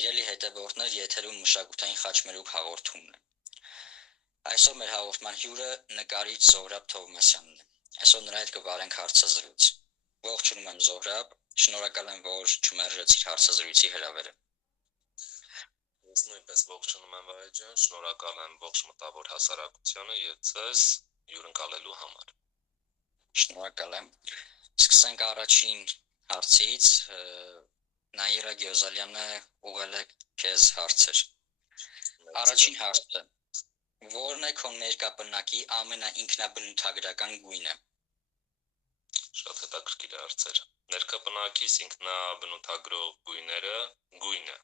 Սիրելի հետևորդներ, եթերում մշակութային խաչմերուկ հաղորդումն է։ Այսօր մեր հաղորդման հյուրը նկարիչ Զոհրաբ Թովմասյանն է։ Այսօր նրա հետ կվարենք հարցազրույց։ Ողջունում եմ Զոհրաբ, շնորհակալ եմ, որ չմերժեցիր հարցազրույցի հրավերը։ Ես նույնպես ողջունում եմ Վահե ջան, շնորհակալ եմ ողջ մտավոր հասարակությանը եւ ձեզ հյուրընկալելու համար։ Շնորհակալ եմ։ Սկսենք առաջին հարցից։ Նաիրա Գյոզալյանը ուղղել է քեզ հարցեր։ Առաջին հարցը. Որն է քո ներկապնակի ամենաինքնաբնութագրական գույնը։ Շատ հետաքրքիր հարցեր։ Ներկապնակիս ինքնաբնութագրող գույները գույնը,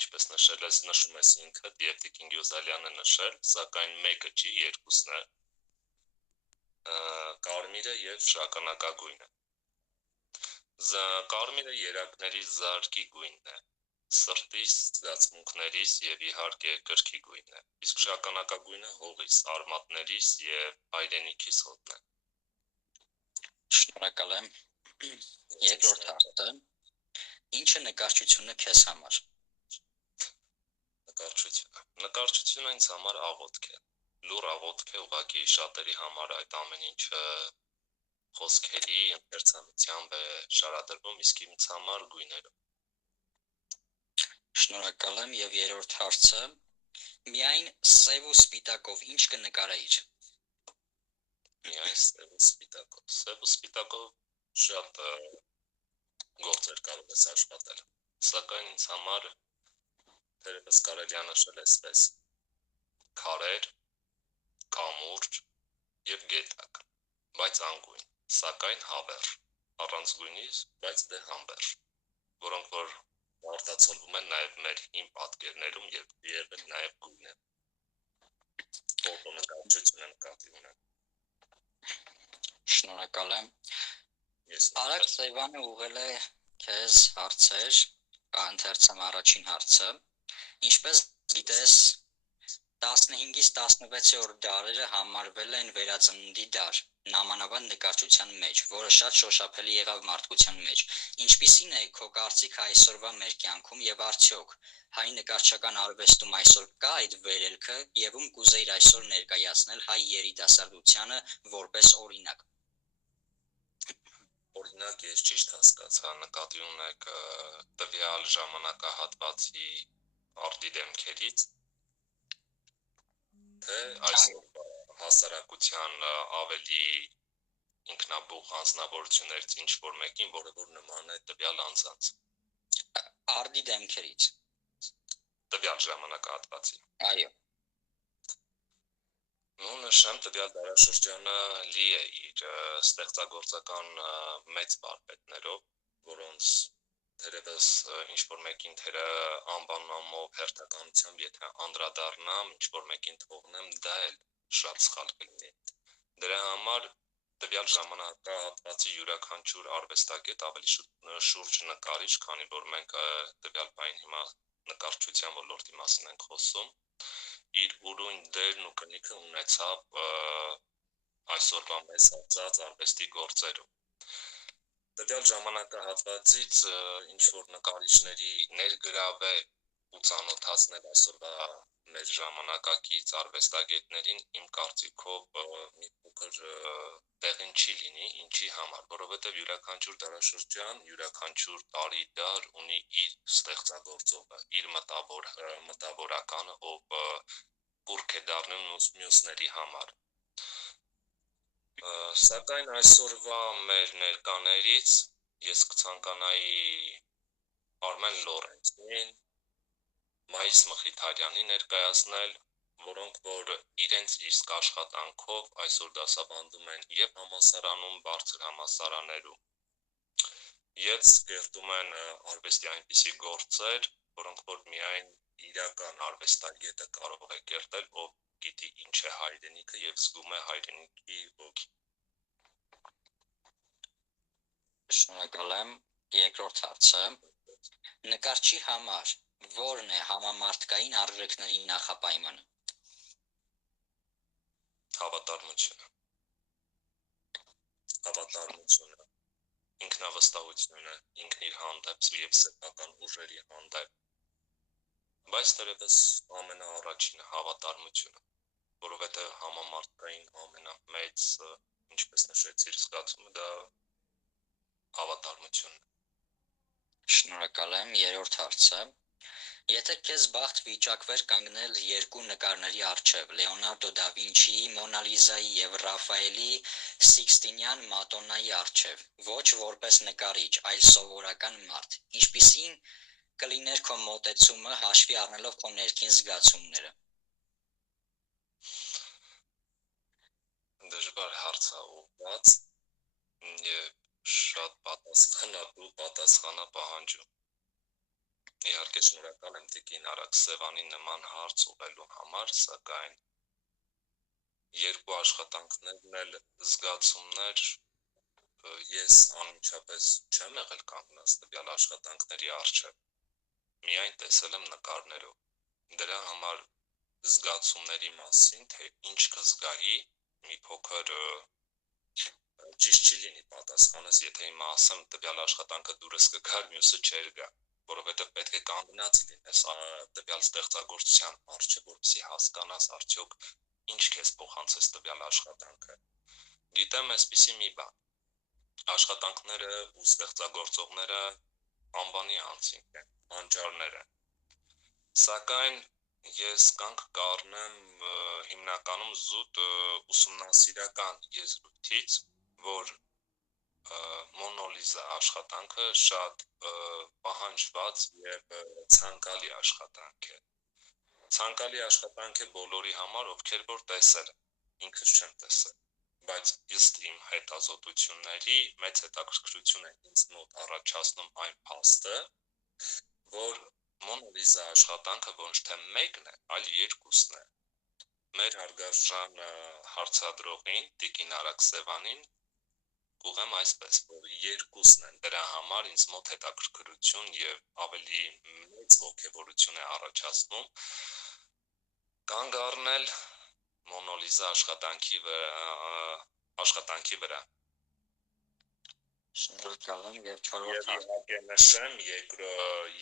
ինչպես նշում ես ինքդ եւ Տիկին Գյոզալյանը նշել, սակայն մեկը չի, երկուսն է։ Կարմիրը եւ շագանակագույնը։ Կարմիրը երակների զարկի գույնն է, սրտիս, զգացմունքներիս եւ իհարկե կրքի գույնն է, իսկ շագանակագույնը հողիս, արմատներիս եւ հայրենիքիս հոտն է։ Շնորհակալ եմ։ Երկրորդ հարցը. Ինչ է նկարչությունը քեզ համար։ Նկարչությունը ինձ համար աղոթք է, լուռ աղոթք է, ուղղակի շատերի համար այդ ամեն ինչը խոսքերի ընթերցանությամբ է շարադրվում, իսկ ինձ համար գույներով։ Շնորհակալ եմ եւ երրորդ հարցը. միայն սև ու սպիտակով ինչ կնկարեիր։ Միայն սև ու սպիտակով։ Սև ու սպիտակով շատ գործեր կարող ես աշխատել, սակայն ինձ համար թերևս կարելի է նշել այսպես. քարեր, կամուրջ եւ գետակ, բայց անգույն, սակայն հավերժ, առանց գույնի, բայց դե համբերժ, որոնք որ արտացոլվում են նաեւ մեր հին պատկերներում եւ եղել նաեւ գույնը։ Ֆոտոնկարչությունը նկատի ունեմ։ Շնորհակալ եմ։ Արագ Սևյանը ուղղել է քեզ հարցեր, ընթերցեմ առաջին հարցը։ Ինչպես գիտես, 15-ից 16-րդ դարերը համարվել են վերածննդի դար, նամանավանդ նկարչության մեջ, որը շատ շոշափելի եղավ մարդկության մեջ։ Ինչպիսին է քո կարծիքը այսօրվա մեր կյանքում եւ արդյոք հայ նկարչական արվեստում այսօր կա այդ վերելքը եւ ում կուզեիր այսօր ներկայացնել հայ երիտասարդությանը որպես օրինակ։ Օրինակ ես ճիշտ հասկացա, նկատի ունեք տվյալ ժամանակահատվածի արդի դեմքերից, թե այսօր հասարակության ավելի ինքնաբուխ անձնավորություններից ինչ-որ մեկին, որը որ նման է տվյալ անձանց։ Արդի դեմքերից։ Տվյալ ժամանակահատվածի։ Այո։ Նշեմ, տվյալ դարաշրջանը լի է իր ստեղծագործական մեծ վարպետներով, որոնց թերևս ինչ-որ մեկին թերը անվանումով հերթականությամբ, եթե անդրադառնամ, ինչ-որ մեկին թողնեմ, դա էլ շատ սխալ կլինի։ Դրա համար տվյալ ժամանակահատվածի յուրաքանչյուր արվեստագետ ավելի շուրջ նկարիչ, քանի որ մենք տվյալ բային հիմա նկարչության ոլորտի մասին ենք խոսում, իր ուրույն դերն ու կնիքը ունեցավ այսօրվա մեզ հացած արվեստի գործերում։ Տվյալ ժամանակահատվածից ինչ-որ նկարիչների ներգրավել ու ծանոթացնել այսօրվա մեր ժամանակակից արվեստագետներին իմ կարծիքով մի փոքր տեղին չի լինի, ինչի համար, որովհետև յուրաքանչյուր դարաշրջան, յուրաքանչյուր տարի-դար ունի իր ստեղծագործողը, իր մտավորականը, ով կուռք է դառնում մյուսների համար։ Սակայն այսօրվա մեր ներկաներից ես կցանկանայի Արմեն Լորենցին, Մայիս Մխիթարյանի ներկայացնել, որոնք որ իրենց իսկ աշխատանքով այսօր դասավանդում են եւ համալսարանում, բարձր համալսարաներում։ Եվ կերտում են արվեստի այնպիսի գործեր, որոնք որ միայն իրական արվեստագետը կարող է կերտել, ով գիտի ինչ է հայրենիքը եւ զգում է հայրենիքի ոգի։ Շնորհակալ եմ։ Երկրորդ հարցը. նկարչի համար որն է համամարտկային արժեքների նախապայմանը։ Հավատարմությունը, ինքնավստահությունը, ինքն իր հանդեպ եւ սեփական ուժերի հանդեպ, Բայց դերևս ամենաառաջինը հավատարմությունը, որովհետև համամարտկային ամենամեծ, ինչպես նշեցիր, զգացումը դա հավատարմությունն է։ Շնորհակալ եմ, երրորդ հարցը։ Եթե քեզ բախտ վիճակվեր կանգնել երկու նկարների առջև՝ Լեոնարդո դա Վինչիի Մոնա Լիզայի եւ Ռաֆայելի Սիքստինյան Մադոննայի առջև, ոչ որպես նկարիչ, այլ սովորական մարդ, ինչպիսին կլիներ քո մոտեցումը հաշվի առնելով քո ներքին զգացումները։ Դժվար հարց է ուղղված եւ շատ պատասխանատու պատասխանա պահանջում։ Իհարկե շնորհակալ եմ Տիկին Արաքս Սևանի նման հարց ուղղելու համար, սակայն երկու աշխատանքներն էլ զգացումներ ես անմիջապես չեմ եղել կանգնած տվյալ աշխատանքների առջև, միայն տեսել եմ նկարներով։ Դրա համար զգացումների մասին, թե ինչ կզգայի, մի փոքր ճիշտ չի լինի պատասխանս, եթե հիմա ասեմ տվյալ աշխատանքը դուրս կգար, մյուսը չէր գա, որովհետև պետք է կանգնած լինես տվյալ ստեղծագործության առջև, որպեսզի հասկանաս արդյոք ինչ քեզ փոխանցեց տվյալ աշխատանքը։ Գիտեմ այսպիսի մի բան. աշխատանքները ու ստեղծագործողները անվանի անձինք են, անճարներ են։ Սակայն ես կանգ կառնեմ հիմնականում զուտ ուսումնասիրական եզրույթից, որ Մոնա Լիզա աշխատանքը շատ պահանջված եւ ցանկալի աշխատանք է։ Ցանկալի աշխատանք է բոլորի համար, ովքեր որ տեսել են, ինքս չեմ տեսել, բայց ըստ իմ հետազոտությունների մեծ հետաքրքրություն է ինձ մոտ առաջացնում այն փաստը, որ Մոնա Լիզա աշխատանքը ոչ թե մեկն է, այլ երկուսն է։ Մեր հարգարժան հարցադրողին Տիկին Արաքս Սևանին կուղեմ այսպես, որ երկուսն են, դրա համար ինձ մոտ հետաքրքրություն եւ ավելի մեծ ոգևորություն է առաջացնում կանգ առնել Մոնա Լիզա աշխատանքի վրա։ Շնորհակալ եմ եւ Եվ չորրորդ հարց։ իհարկե նշեմ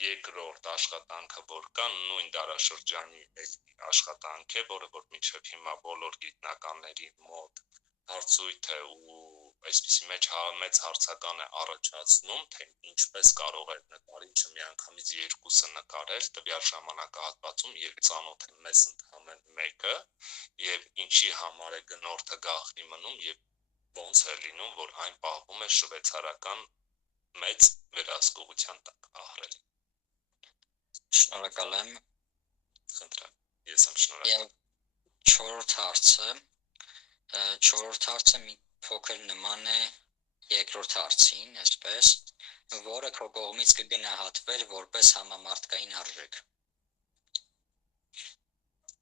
երկրորդ աշխատանքը, որ կա նույն դարաշրջանի աշխատանք է, որը որ մինչև հիմա բոլոր գիտնականների մոտ հարցույթ է ու այսպիսի մեծ հարցական է առաջացնում, թե ինչպես կարող է նկարիչը միանգամից երկուսը նկարել տվյալ ժամանակահատվածում եւ ծանոթ է մեզ ընդհանրեն մեկը եւ ինչի համար է գնորդը գաղտնի մնում եւ ոնց է լինում, որ այն պահվում է շվեյցարական մեծ վերահսկողության տակ ահռելի։ Շնորհակալ եմ։ Խնդրեմ, ես եմ շնորհակալ։ Եվ չորրորդ հարցը մի փոքր նման է երկրորդ հարցին, այսպես, որը քո կողմից կգնահատվեր որպես համամարտկային արժեք։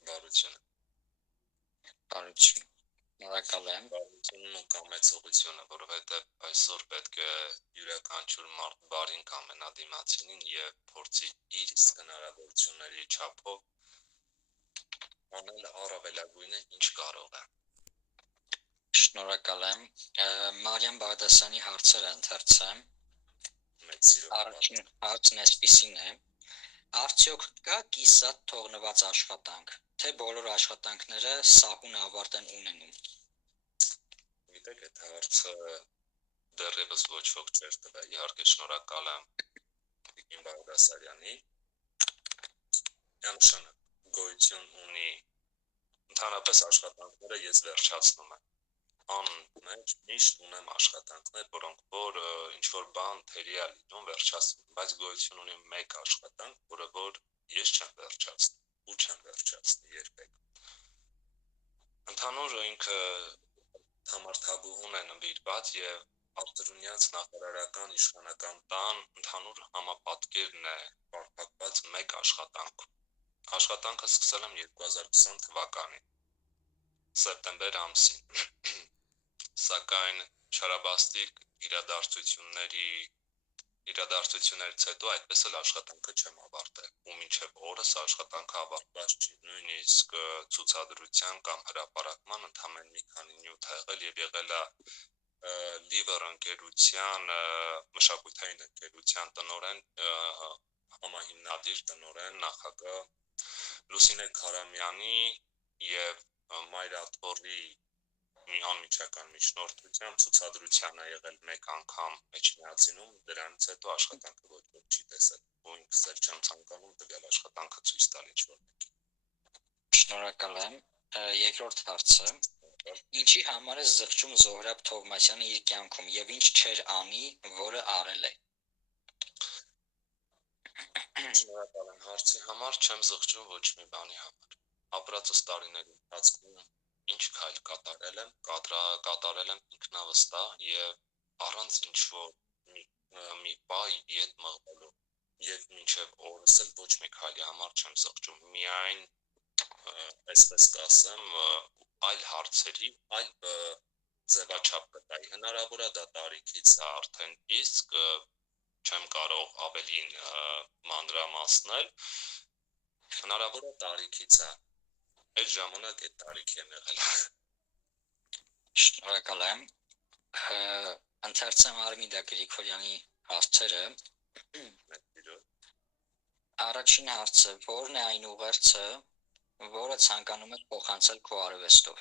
Բարությունը։ Բարություն։ Շնորհակալ եմ։ Բարությունն ու կամեցողությունը, որովհետև այսօր պետք է յուրաքանչյուր մարդ բարին կամենադիմացինին եւ փորձի իր իսկ հնարավորությունների չափով անել առավելագույնը ինչ կարող է։ Շնորհակալ եմ։ Մարիամ Բաղդասարյանի հարցերը ընթերցեմ։ Մեծ սիրով։ Առաջին հարցն այսպիսին է. Արդյոք կա կիսատ թողնված աշխատանք, թե բոլոր աշխատանքները սահուն ավարտ են ունենում։ Գիտեք, այդ հարցը դեռևս ոչ ոք չէր տվել, իհարկե շնորհակալ եմ Տիկին Բաղդասարյանին։ Միանշանակ գոյություն ունի ընդհանրապես աշխատանքները ես վերջացնում եմ։ Անմեջ միշտ ունեմ աշխատանքներ, որոնք որ ինչ-որ բան թերի է լինում վերջացնում, բայց գոյություն ունի մեկ աշխատանք, որը որ ես չեմ վերջացնում ու չեմ վերջացնի երբեք։ Ընդհանուր ինքը համարտագուհուն է նվիրված եւ Արտուրունյաց նախարարական իշխանական տան ընդհանուր համապատկերն է պարփակված մեկ աշխատանքում։ Աշխատանքը սկսել եմ 2020 թվականին սեպտեմբեր ամսին, սակայն չարաբաստիկ իրադարձություններից հետո այդպես էլ աշխատանքը չեմ ավարտել ու մինչև օրս աշխատանքը ավարտված չի, նույնիսկ ցուցադրության կամ հրապարակման ընդամենը մի քանի նյութ եղել եւ եղել է Liver ընկերության մշակութային ընկերության տնօրեն համահիմնադիր տնօրեն նախագահ Լուսինե Քարամյանի եւ Մայրաթորի մի անմիջական միջնորդությամբ ցուցադրության է եղել մեկ անգամ Մեջմիածինում, դրանից հետո աշխատանքը ոչ ոք չի տեսել, ու ինքս էլ չեմ ցանկանում տվյալ աշխատանքը ցույց տալ ինչ-որ մեկին։ Շնորհակալ եմ։ Երկրորդ հարցը. Ինչի համար է զղջում Զոհրաբ Թովմասյանը իր կյանքում եւ ինչ չէր անի, որը արել է։ Շնորհակալ եմ հարցի համար, չեմ զղջում ոչ մի բանի համար։ Ապրածս տարիների ընթացքում ինչ քայլ կատարել եմ, կատարել եմ ինքնավստահ եւ առանց ինչ-որ մի բայ իդ մղվելու եւ մինչեւ օրս էլ ոչ մի քայլի համար չեմ զղջում, միայն այսպես կասեմ, այլ հարցերի, այլ ձևաչափ կտայի, հնարավոր է դա տարիքից է արդեն իսկ, չեմ կարող ավելին մանրամասնել, հնարավոր է տարիքից է, այդ ժամանակ այդ տարիքի եմ եղել։ Շնորհակալ եմ։ Ընթերցեմ Արմիդա Գրիգորյանի հարցերը։ Առաջին հարցը. որն է այն ուղերձը, որը ցանկանում ես փոխանցել քո արվեստով։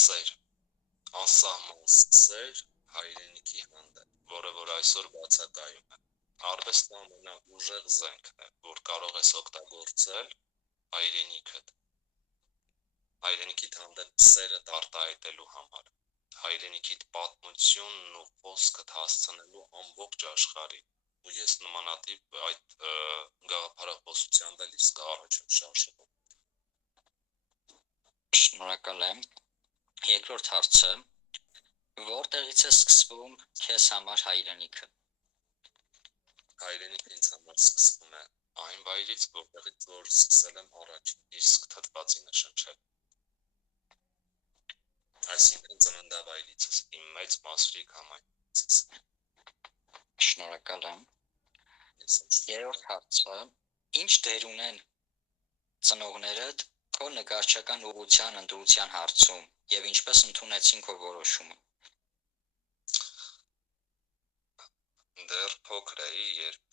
Սեր, անսահման սեր հայրենիքի հանդեպ, որը որ այսօր բացակայում է։ Արվեստը ամենաուժեղ զենքն է, որ կարող ես օգտագործել հայրենիքդ, հայրենիքիդ հանդեպ սերդ արտահայտելու համար, հայրենիքիդ պատմությունն ու խոսքդ հասցնելու ամբողջ աշխարհին, ու ես նմանատիպ այդ գաղափարախոսությամբ էլ իսկ առաջ եմ շարժվում։ Շնորհակալ եմ։ Երկրորդ հարցը. որտեղից է սկսվում քեզ համար հայրենիքը։ Հայրենիքը ինձ համար սկսվում է այն վայրից, որտեղից որ սկսել եմ առաջին իսկ թթվածի նշնչել։ Այսինքն ծննդավայրիցս, իմ մեծ մասրիկ համայնքից։ Շնորհակալ եմ։ Երրորդ հարցը. ինչ դեր ունեն ծնողներդ քո նկարչական ուղղության ընտրության հարցում եւ ինչպես ընդունեցին քո որոշումը։ Դեռ փոքր էի, երբ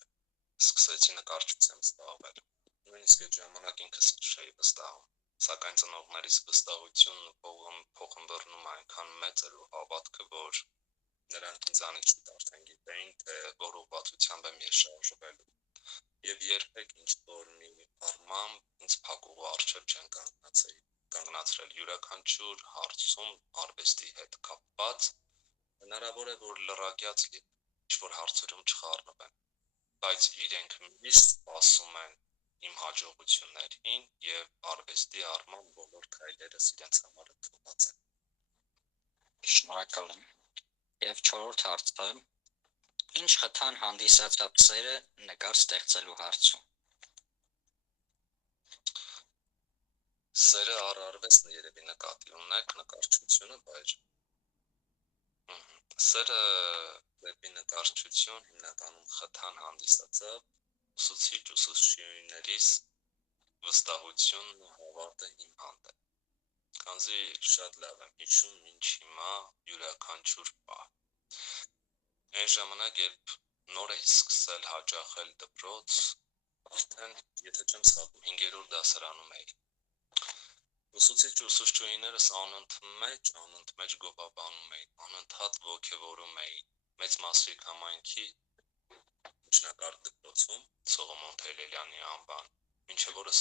սկսեցի նկարչությամբ զբաղվել։ Նույնիսկ այդ ժամանակ ինքս չէի վստահում, սակայն ծնողներիս վստահությունն ու փոխըմբռնումը այնքան մեծ էր ու հավատքը, որ նրանք ինձանից շուտ արդեն գիտեին, թե որ ուղղվածությամբ եմ ես շարժվելու։ Եվ երբեք ինչ-որ մի առմամբ ինձ փակուղու առջև չեն կանգնացրել յուրաքանչյուր հարցում արվեստի հետ կապված, հնարավոր է, որ լրակյաց լինի, ինչ-որ հարցերում չխառնվեն, բայց իրենք միշտ սպասում են իմ հաջողություններին եւ արվեստի առման բոլոր քայլերս իրենց համար ընդունված են։ Շնորհակալ եմ։ Եվ չորրորդ հարցը. ինչ խթան հանդիսացավ սերը նկար ստեղծելու հարցում։ Սերը արվեստն երևի նկատի ունեք, նկարչությունը բայր։ Սերը դեպի նկարչություն հիմնականում խթան հանդիսացավ ուսուցիչներից վստահությունն ու հավատը իմ հանդեպ, քանզի շատ լավ եմ հիշում մինչ հիմա յուրաքանչյուր պահ։ Այն ժամանակ, երբ նոր էի սկսել հաճախել դպրոց, արդեն, եթե չեմ սխալվում, 5-րդ դասարանում էի։ Ուսուցիչներս անընդմեջ գովաբանում էին, անընդհատ ոգևորում էին մեծ մասրիկ համայնքի միջնակարգ դպրոցում, Սողոմոն Թելելյանի անվան, մինչև օրս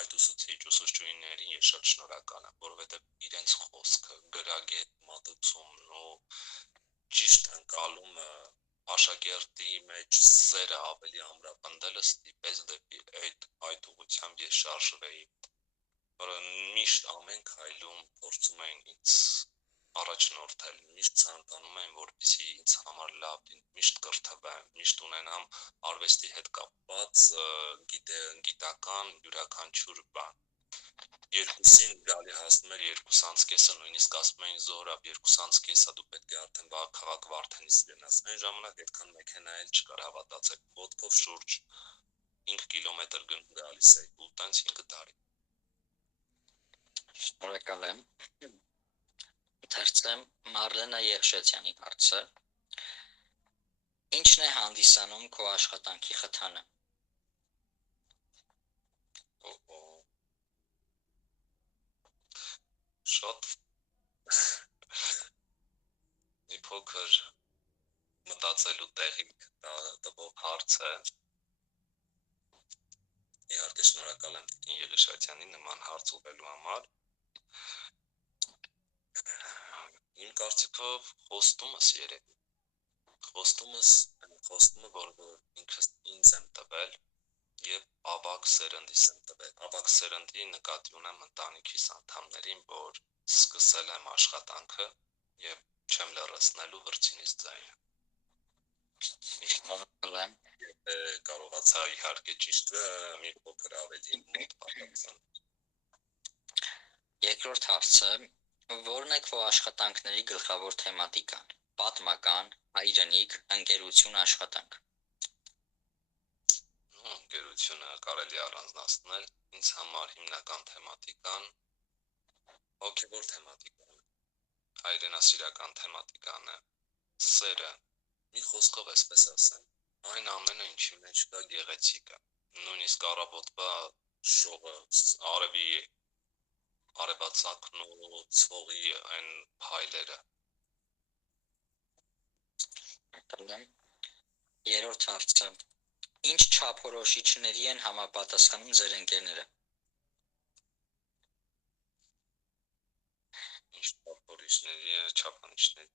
այդ ուսուցիչներին ես շատ շնորհակալ եմ, որովհետև իրենց խոսքը, գրագետ մատուցումն ու ճիշտ ընկալումը աշակերտի մեջ սերը ավելի ամրապնդելը ստիպեց դեպի այդ ուղղությամբ ես շարժվեի, որը միշտ ամեն քայլում փորձում էին ինձ առաջնորդել, միշտ ցանկանում էին, որպեսզի ինձ համար լավ լինի, միշտ կրթվեմ, միշտ ունենամ արվեստի հետ կապված գիտական յուրաքանչյուր բան։ Երկուսին գալի հասնում էր 2:30, նույնիսկ ասում էին Զոհրաբ 2:30 դու պետք է արդեն քաղաք Վարդենից գնաս։ Այն ժամանակ այդքան մեքենա էլ չկար, հավատացեք, ոտքով շուրջ 5 կիլոմետր գնում գալիս էի, ու տենց 5 տարի։ Շնորհակալ եմ։ Ընթերցեմ Մարլենա Եղշեցյանի հարցը. ինչն է հանդիսանում քո աշխատանքի խթանը։ ապրելու տեղի տվող հարց է։ Իհարկե շնորհակալ եմ Տիկին Եղիշատյանին նման հարց ուղղելու համար։ Իմ կարծիքով խոստումս երևի։ Խոստումը, որը ինքս ինձ եմ տվել եւ ավագ սերնդիս եմ տվել։ Ավագ սերնդի նկատի ունեմ ընտանիքիս անդամներին, որ սկսել եմ աշխատանքը եւ չեմ լռեցնելու վրձինից ձայնը։ Շնորհակալ եմ։ Կարողացա իհարկե ճիշտ մի փոքր ավելի մոտ պատասխան։ Երկրորդ հարցը. որն է քո աշխատանքների գլխավոր թեմատիկան։ Պատմական, հայրենիք, ընկերություն, աշխատանք։ Ընկերությունը կարելի առանձնացնել, ինձ համար հիմնական թեմատիկան հոգևոր թեմատիկան է, հայրենասիրական թեմատիկան է, սերը, մի խոսքով այսպես ասեմ, այն ամենը, ինչի մեջ կա գեղեցիկը, նույնիսկ առավոտվա շողը, արևածագն ու ցողի այն փայլերը։ Երրորդ հարցը. ինչ չափորոշիչների են համապատասխանում ձեր ընկերները։ Ինչ չափանիշների։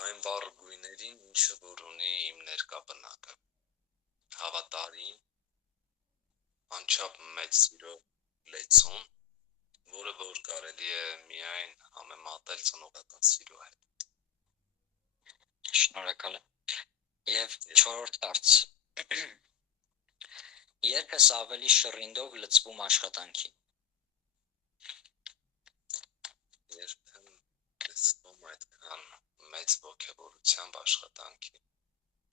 Այն վառ գույներին, ինչը որ ունի իմ ներկա բնակը, հավատարիմ, անչափ մեծ սիրով լեցուն, որը որ կարելի է միայն համեմատել ծնողական սիրո հետ։ Շնորհակալ եմ։ Եվ չորրորդ հարց. երբ ես ավելի շռինդով լցվում աշխատանքի։ Երբ եմ լցվում այդքան մեծ ոգևորությամբ աշխատանքի,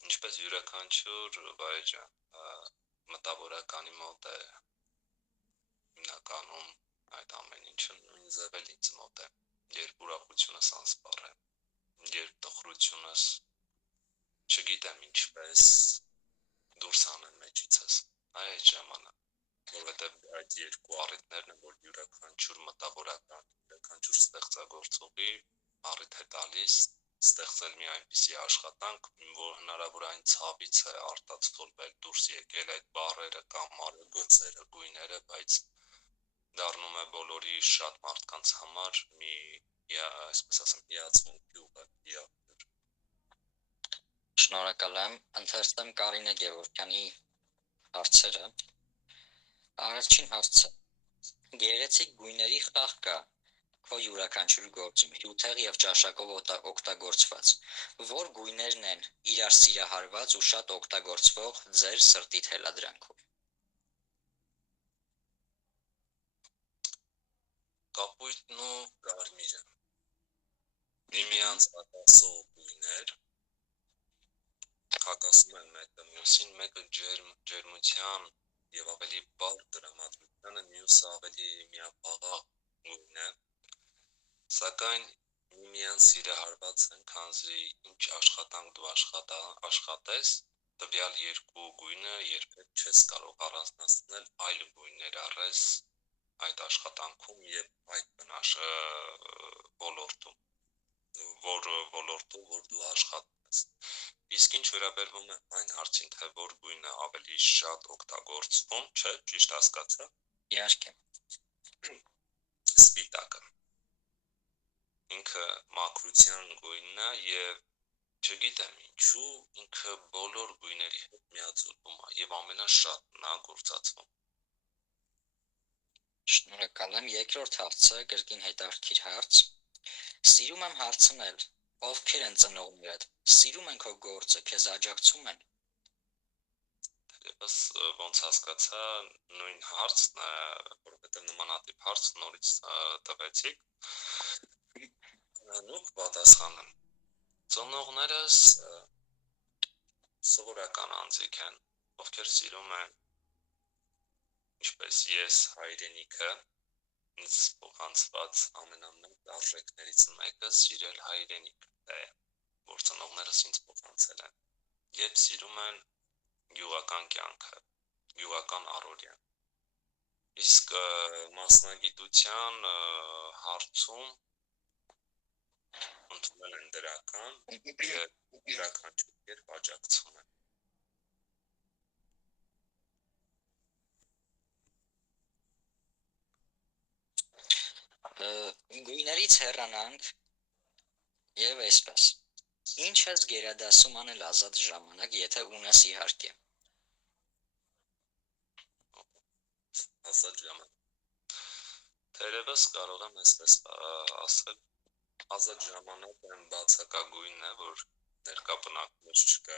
ինչպես յուրաքանչյուր վայրը մտավորականի մոտ է հիմնականում այդ ամեն ինչը նույն ձև էլ ինձ մոտ է, երբ ուրախությունս անսպառ է, երբ տխրությունս չգիտեմ ինչպես դուրս անեմ մեջիցս, այդ ժամանակ, որովհետև այդ երկու առիթներն են, որ յուրաքանչյուր մտավորական, յուրաքանչյուր ստեղծագործողի առիթ է տալիս ստեղծել մի այնպիսի աշխատանք, որ հնարավոր այն ցավից է արտացոլվել, դուրս եկել այդ բառերը կամ գծերը, գույները, բայց դառնում է բոլորի շատ մարդկանց համար մի, այսպես ասեմ, հիացմունքի ուղղակի աղբյուր։ Շնորհակալ եմ։ Ընթերցեմ Կարինե Գևորգյանի հարցերը։ Առաջին հարցը. գեղեցիկ գույների խաղ կա քո յուրաքանչյուր գործում, հյութեղ եւ ճաշակով օգտագործված։ Որ գույներն են իրար սիրահարված ու շատ օգտագործվող ձեր սրտի թելադրանքում։ Կապույտն ու կարմիրը միմյանց հակասող գույներ, հակասում են մեկը մյուսին, մեկը ջերմության եւ ավելի բար տրամադրությանը, մյուսը ավելի միապաղաղ գույն է, սակայն միմյանց սիրահարված են, քանզի ինչ աշխատանք դու աշխատես, տվյալ երկու գույնը երբեք չես կարող առանձնացնել այլ գույներ առես այդ աշխատանքում եւ այդ ոլորտում, որ դու աշխատում ես։ Իսկ ինչ վերաբերվում է այն հարցին, թե որ գույնը ավելի շատ օգտագործվում, չէ, ճիշտ հասկացա։ Իհարկե։ Սպիտակը։ Ինքը մաքրության գույնն է եւ չգիտեմ ինչու ինքը բոլոր գույների հետ միաձուլվում է եւ ամենաշատն է գործածվում։ Շնորհակալ եմ։ Երկրորդ հարցը կրկին հետաքրքիր հարց։ Սիրում եմ հարցնել, ովքեր են ծնողներդ, սիրում են քո գործը, քեզ աջակցում են։ Թերևս ոնց հասկացա նույն հարցն է, որովհետև նմանատիպ հարց նորից տվեցիք։ Նույն պատասխանը։ Ծնողներս սովորական անձիկ են, ովքեր սիրում են, ինչպես ես հայրենիքը, ինձ փոխանցված ամենամեծ արժեքներից մեկը սիրել հայրենիքը է, որ ծնողներս ինձ փոխանցել են, եւ սիրում են գյուղական կյանքը, գյուղական առօրյան։ Իսկ մասնագիտության հարցում ընդունել են դրական եւ յուրաքանչյուր աջակցում են։ Գույներից հեռանանք եւ այսպես։ Ինչ ես գերադասում անել ազատ ժամանակ, եթե ունես իհարկե։ Ազատ ժամանակ։ Թերևս կարող եմ այսպես ասել, ազատ ժամանակը բացակայույն է, որ ներկա բնակներ չկա,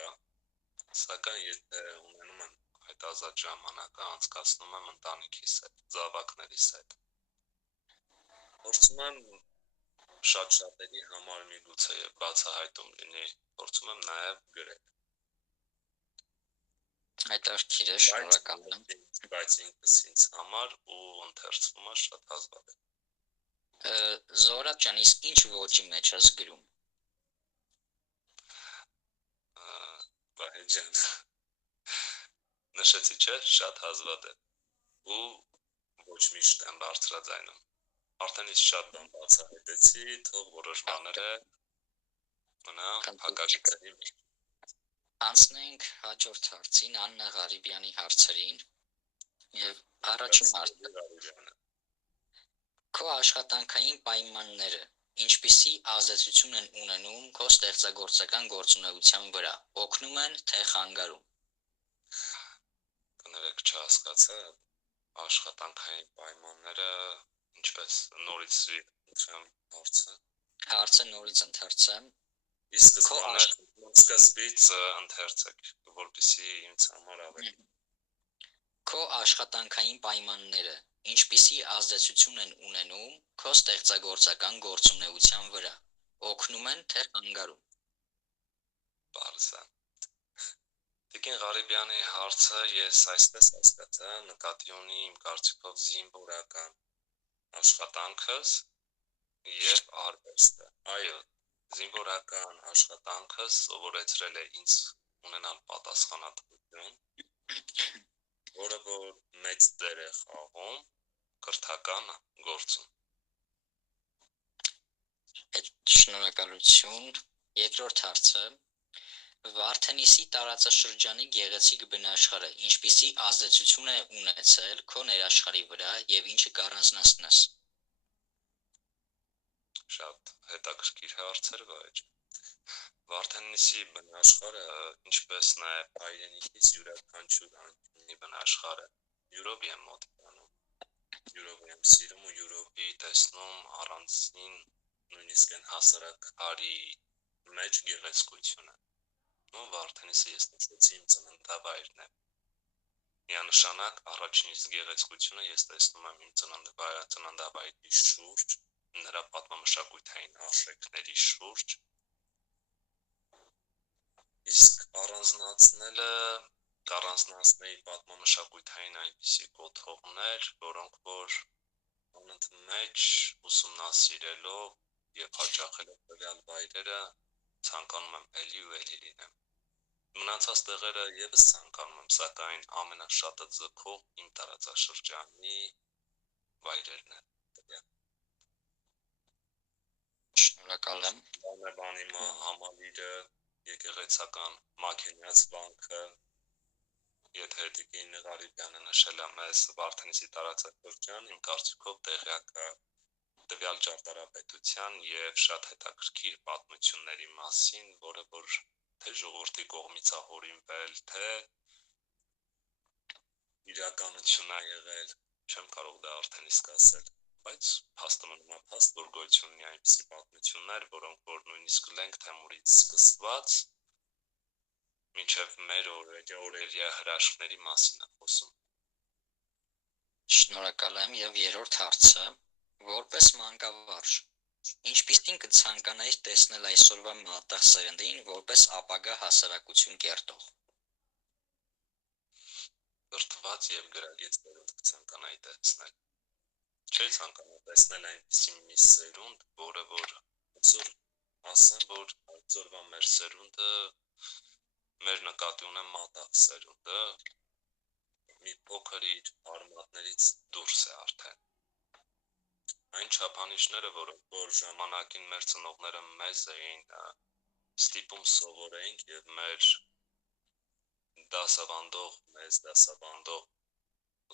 սակայն եթե ունենում եմ այդ ազատ ժամանակը, անցկացնում եմ ընտանիքիս հետ, զավակներիս հետ։ Փորձում եմ շատ շատերի համար միգուցե եւ բացահայտում լինի, փորձում եմ նաեւ գրել։ Հետաքրքիր է, շնորհակալ եմ։ Բայց ինքս ինձ համար ու ընթերցումը շատ հազվադեպ։ Զորաբ ջան, իսկ ինչ ոճի մեջ ես գրում։ Վահե ջան, նշեցի չէ, շատ հազվադեպ ու ոչ միշտ եմ բարձրաձայնում։ Արդեն իսկ շատ բան բացահայտեցի, թող որոշ բաները մնա հակագծերի մեջ։ Անցնենք հաջորդ հարցին, Աննա Ղարիբյանի հարցերին, եւ առաջին հարցը։ Քո աշխատանքային պայմանները ինչպիսի ազդեցություն են ունենում քո ստեղծագործական գործունեության վրա, օգնում են, թե խանգարում։ Կներեք, չհասկացա, աշխատանքային պայմանները ինչպես նորից ընտրեմ հարցը։ Հարցը նորից ընթերցեմ։ Իսկ սկզբից ընթերցեք, որպեսզի ինձ համար ավելի։ Քո աշխատանքային պայմանները ինչպիսի ազդեցություն են ունենում քո ստեղծագործական գործունեության վրա, օգնում են, թե խանգարում։ Պարզ է։ Տիկին Ղարիբյանի հարցը ես այսպես հասկացա, նկատի ունի իմ կարծիքով զինվորական աշխատանքս եւ արվեստը։ Այո, զինվորական աշխատանքը սովորեցրել է ինձ ունենալ պատասխանատվություն, որը որ մեծ դեր է խաղում կրթական գործում։ Շնորհակալություն։ Երկրորդ հարցը. Վարդենիսի տարածաշրջանի գեղեցիկ բնաշխարհը ինչպիսի ազդեցություն է ունեցել քո ներաշխարհի վրա եւ ինչը կառանձնացնես։ Շատ հետաքրքիր հարցեր վայր։ Վարդենիսի բնաշխարհը, ինչպես նաև հայրենիքից յուրաքանչյուր անկյունի բնաշխարհը, յուրովի եմ մոտենում, յուրովի եմ սիրում ու յուրովի տեսնում առանձին նույնիսկ այն հասարակարի մեջ գեղեցկությունը։ Ու Վարդենիսը ես նշեցի իմ ծննդավայրն է։ Միանշանակ առաջին իսկ գեղեցկությունը ես տեսնում եմ իմ ծննդավայրի շուրջ, նրա պատմամշակութային արժեքների շուրջ, իսկ կառանձնացնեի պատմամշակութային այնպիսի կոթողներ, որոնք որ անընդմեջ ուսումնասիրելով եւ հաճախելով տվյալ վայրերը ցանկանում եմ ելի ու ելի լինեմ։ Մնացած տեղերը եւս ցանկանում եմ, սակայն ամենաշատը ձգող իմ տարածաշրջանի վայրերն են։ Շնորհակալ եմ։ Բանի համալիրը, եկեղեցական Մաքենյաց վանքը, եթե Տիկին Ղարիբյանը նշել է մեզ Վարդենիսի տարածաշրջան, իմ կարծիքով տեղյակ է տվյալ ճարտարապետության եւ շատ հետաքրքիր պատմությունների մասին, որը որ թե ժողովրդի կողմից է հորինվել, թե իրականություն է եղել, չեմ կարող դա արդեն իսկ ասել, բայց փաստը մնում է փաստ, որ գոյություն ունի այնպիսի պատմություններ, որոնք որ նույնիսկ լենք թեմուրից սկսված մինչև մեր օրերյա հրաշքների մասին է խոսում։ Շնորհակալ եմ եւ երրորդ հարցը. որպես մանկավարժ, ինչպիսին կցանկանայիր տեսնել այսօրվա մատաղ սերնդին որպես ապագա հասարակություն կերտող։ Կրթված եւ գրագետ սերունդ կցանկանայի տեսնել։ Չէ ցանկանա տեսնել այնպիսի մի սերունդ, որը որ այսօր ասեմ, որ այսօրվա մեր սերունդը մեր նկատի ունեմ մատաղ սերունդը, մի փոքր իր արմատներից դուրս է արդեն։ Այն չափանիշները, որ ժամանակին մեր ծնողները մեզ էին ստիպում սովորենք եւ մեր մեզ դասավանդող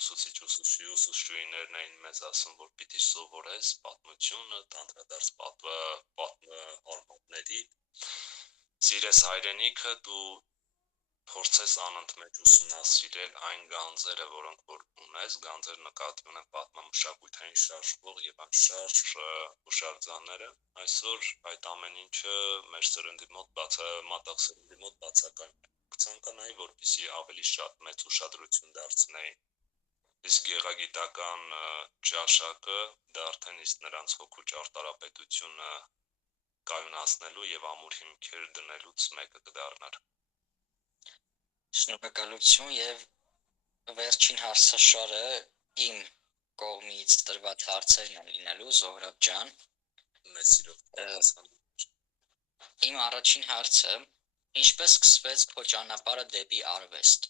ուսուցիչներն էին մեզ ասում, որ պիտի սովորես պատմությունը, անդրադարձ արմատների, սիրես հայրենիքը, դու փորձես անընդմեջ ուսումնասիրել այն գանձերը, որոնք որ ունես, գանձեր նկատի ունեն պատմամշակութային շարժվող եւ անշարժ հուշարձանները, այսօր այդ ամեն ինչը մեր սերնդի մոտ մատաղ սերնդի մոտ բացակայում է։ Կցանկանայի, որպեսզի ավելի շատ մեծ ուշադրություն դարձնեին, իսկ գեղագիտական ճաշակը դա արդեն իսկ նրանց հոգու ճարտարապետությունը կայունացնելու եւ ամուր հիմքեր դնելուց մեկը կդառնար։ Շնորհակալություն եւ վերջին հարցաշարը իմ կողմից տրված հարցերն են լինելու, Զոհրաբ ջան։ Մեծ սիրով Իմ առաջին հարցը. ինչպես սկսվեց քո ճանապարհը դեպի արվեստ։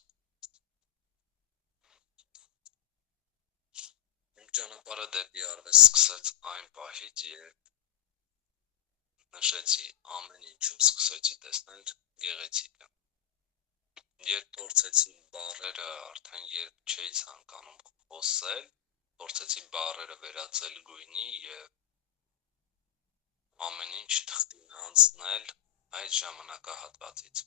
Իմ ճանապարհը դեպի արվեստ սկսեց այն պահից, երբ նշեցի ամեն ինչում սկսեցի տեսնել գեղեցիկը։ Երբ փորձեցի բառերը, արդեն երբ չէի ցանկանում խոսել, փորձեցի բառերը վերածել գույնի եւ ամեն ինչ թղթին հանձնել այդ ժամանակահատվածից։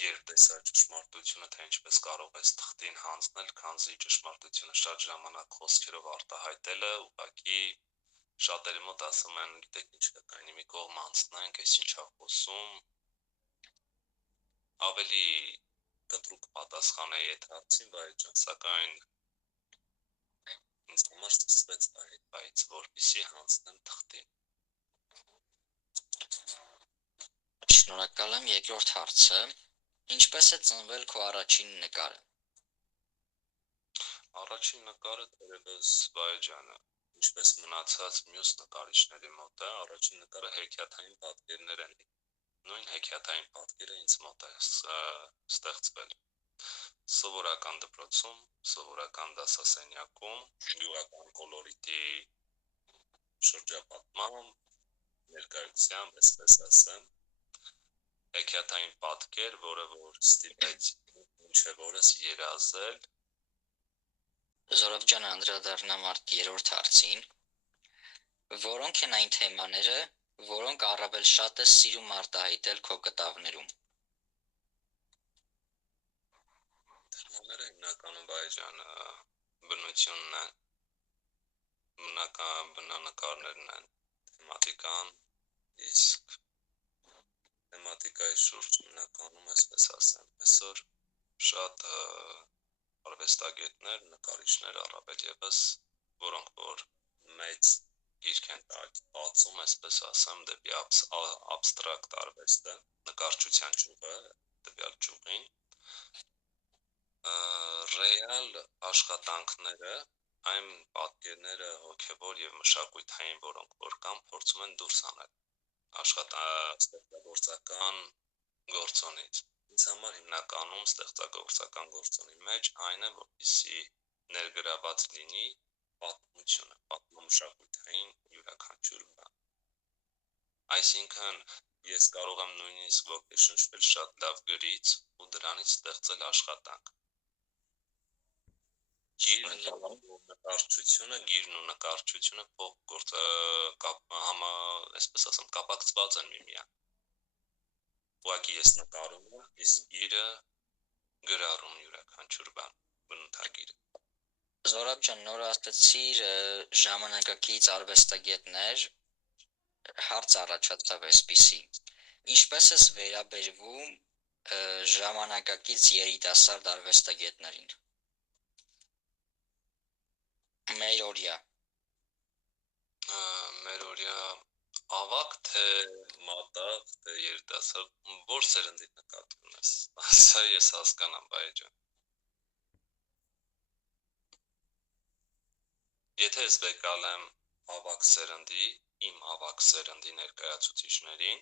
Երբ տեսա ճշմարտությունը, թե ինչպես կարող ես թղթին հանձնել, քանզի ճշմարտությունը շատ ժամանակ խոսքերով արտահայտելը ուղղակի շատերի մոտ ասում են, գիտեք ինչ կա, կայնի մի կողմ անցնենք, այս ինչա խոսում, ավելի կտրուկ պատասխան է այդ հարցին, բայց սակայն ինձ համար սկսվեց այդ պահից, որպեսզի հանձնեմ թղթին։ Շնորհակալ եմ։ Երկրորդ հարցը. ինչպես է ծնվել քո առաջին նկարը։ Առաջին նկարը թերևս Վայեջանը, ինչպես մնացած մյուս նկարիչների մոտ է, առաջին նկարը հեքիաթային պատկերներ են։ Նույն հեքիաթային պատկերը ինձ մոտ է ստեղծվել սովորական դպրոցում, սովորական դասասենյակում, գյուղական կոլորիտի շրջապատմամբ, ներկայությամբ, այսպես ասեմ, հեքիաթային պատկեր, որը որ ստիպեց մինչև օրս երազել։ Զոհրաբ ջան, անդրադառնամ երրորդ հարցին. որոնք են այն թեմաները, որոնք առավել շատ ես սիրում արտահայտել քո կտավներում։ Թեմաները հիմնականում Վայեջան բնությունն է, բնանկարներն են, թեմատիկան, իսկ թեմատիկայի շուրջ հիմնականում, այսպես ասեմ, այսօր շատ արվեստագետներ, նկարիչներ առավել եւս, որոնք որ մեծ գիրք են բացում, այսպես ասեմ, դեպի աբստրակտ արվեստը, նկարչության ճյուղը, տվյալ ճյուղին, ռեալ աշխատանքները, այն պատկերները հոգևոր եւ մշակութային, որոնք որ կան, փորձում են դուրս անել ստեղծագործական գործոնից։ Ինձ համար հիմնականում ստեղծագործական գործոնի մեջ այն է, որպեսզի ներգրաված լինի պատմությունը, պատմամշակութային յուրաքանչյուր բան։ Այսինքն ես կարող եմ նույնիսկ ոգեշնչվել շատ լավ գրից ու դրանից ստեղծել աշխատանք։ Գիրն ու նկարչությունը այսպես ասեմ, կապակցված են միմյանց։ Ուղղակի ես նկարում եմ, իսկ գիրը գրառում յուրաքանչյուր բան, բնութագիրը։ Զոհրաբ ջան, նոր ասացիր ժամանակակից արվեստագետներ, հարց առաջացավ այսպիսի. ինչպես ես վերաբերվում ժամանակակից երիտասարդ արվեստագետներին։ Մերօրյա ավակ թե մատաղ թե երիտասարդ, որ սերնդի նկատի ունես, ասա ես հասկանամ, Վայեջան։ Եթե ես վեկալ եմ ավակ սերնդի, իմ ավակ սերնդի ներկայացուցիչներին,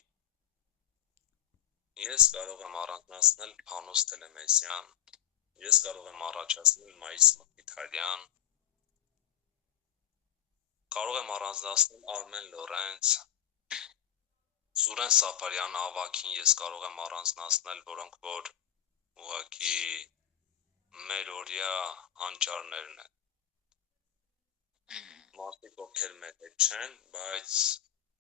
ես կարող եմ առանձնացնել Փանոս Թելեմեսյան, Ես կարող եմ առաջացնել Մայիս Մխիթարյան, կարող եմ առանձնացնել Արմեն Լորենց, Սուրեն Սաֆարյան, Ավագին ես կարող եմ առանձնացնել, որոնք որ ուղղակի մեր օրյա հանճարներն են։ Մարդիկ, ովքեր մեր հետ չեն, բայց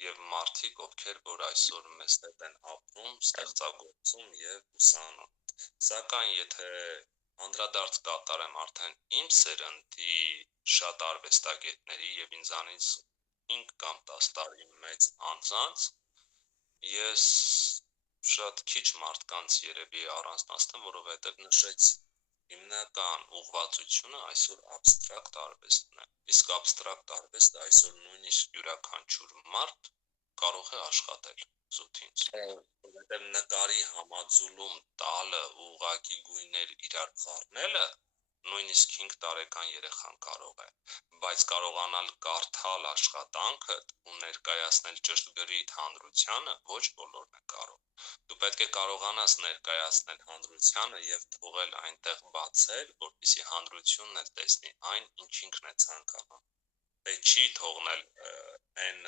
եւ մարդիկ, ովքեր որ այսօր մեզ հետ են ապրում, ստեղծագործում եւ ուսանում։ Սակայն եթե անդրադարձ կատարեմ արդեն իմ սերնդի շատ արվեստագետների եւ ինձանից 5 կամ 10 տարի մեծ անձանց, ես շատ քիչ մարդկանց երևի առանձնացնեմ, որովհետեւ նշեցի հիմնական ուղղվածությունը այսօր абստրակտ արվեստն է, իսկ абստրակտ արվեստը այսօր նույնիսկ յուրաքանչյուր մարդ կարող է աշխատել զուտինց, որովհետև նկարի համաձուլում տալը, ուղղակի գույներ իրար խառնելը նույնիսկ 5 տարեկան երեխան կարող է, բայց կարողանալ կարդալ աշխատանքը ու ներկայացնել ճշգրիտ հանրությանը ոչ բոլորն են կարող։ Դու պետք է կարողանաս ներկայացնել հանրությանը եւ թողել այնտեղ բացել, որպեսզի հանրությունն էլ տեսնի այն, ինչ ինքն է ցանկանում։ Պետք չի թողնել այն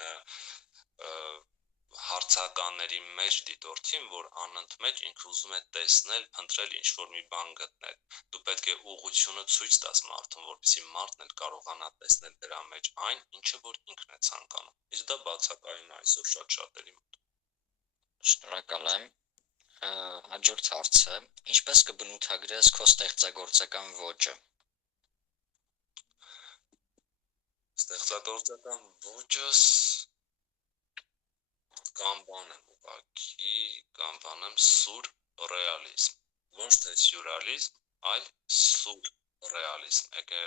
հարցականների մեջ դիտորդին, որ անընդմեջ ինքը ուզում է տեսնել, փնտրել ինչ-որ մի բան գտնել։ Դու պետք է ուղղությունը ցույց տաս մարդուն, որպեսզի մարդն էլ կարողանա տեսնել դրա մեջ այն, ինչը որ ինքն է ցանկանում։ Իսկ դա բացակայում է այսօր շատ-շատերի մոտ։ Շնորհակալ եմ։ Հաջորդ հարցը. ինչպես կբնութագրես քո ստեղծագործական ոճը։ Ստեղծագործական ոճս կանվանեմ ուղղակի, կանվանեմ սուր ռեալիզմ, ոչ թե սյուրռեալիզմ, այլ սուր ռեալիզմ, եկե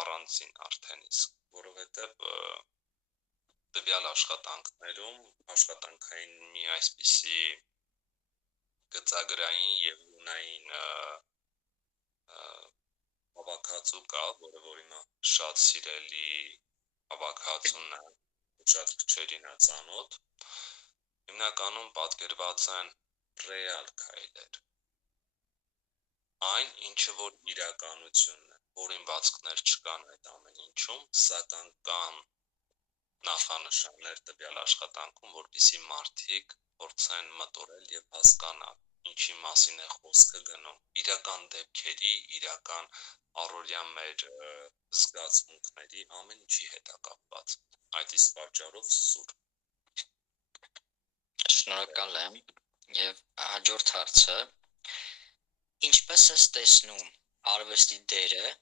առանձին արդեն իսկ, որովհետև տվյալ աշխատանքներում աշխատանքային մի այսպիսի գծագրային եւ լունային հավաքածու կա, որը որ հիմա շատ սիրելի հավաքածուն է, շատ քչերին է ծանոթ, հիմնականում պատկերված են ռեալ քայլեր, այն ինչը որ իրականությունն է, օրինվածքներ չկան այդ ամեն ինչում, սակայն կան նախանշաններ տվյալ աշխատանքում, որպեսզի մարդիկ փորձեն մտորել եւ հասկանալ, ինչի մասին է խոսքը գնում, իրական դեպքերի, իրական առօրյա մեր զգացմունքների ամեն ինչի հետ է կապված, այդ իսկ պատճառով սուր։ Շնորհակալ եմ եւ հաջորդ հարցը. ինչպես ես տեսնում արվեստի դերը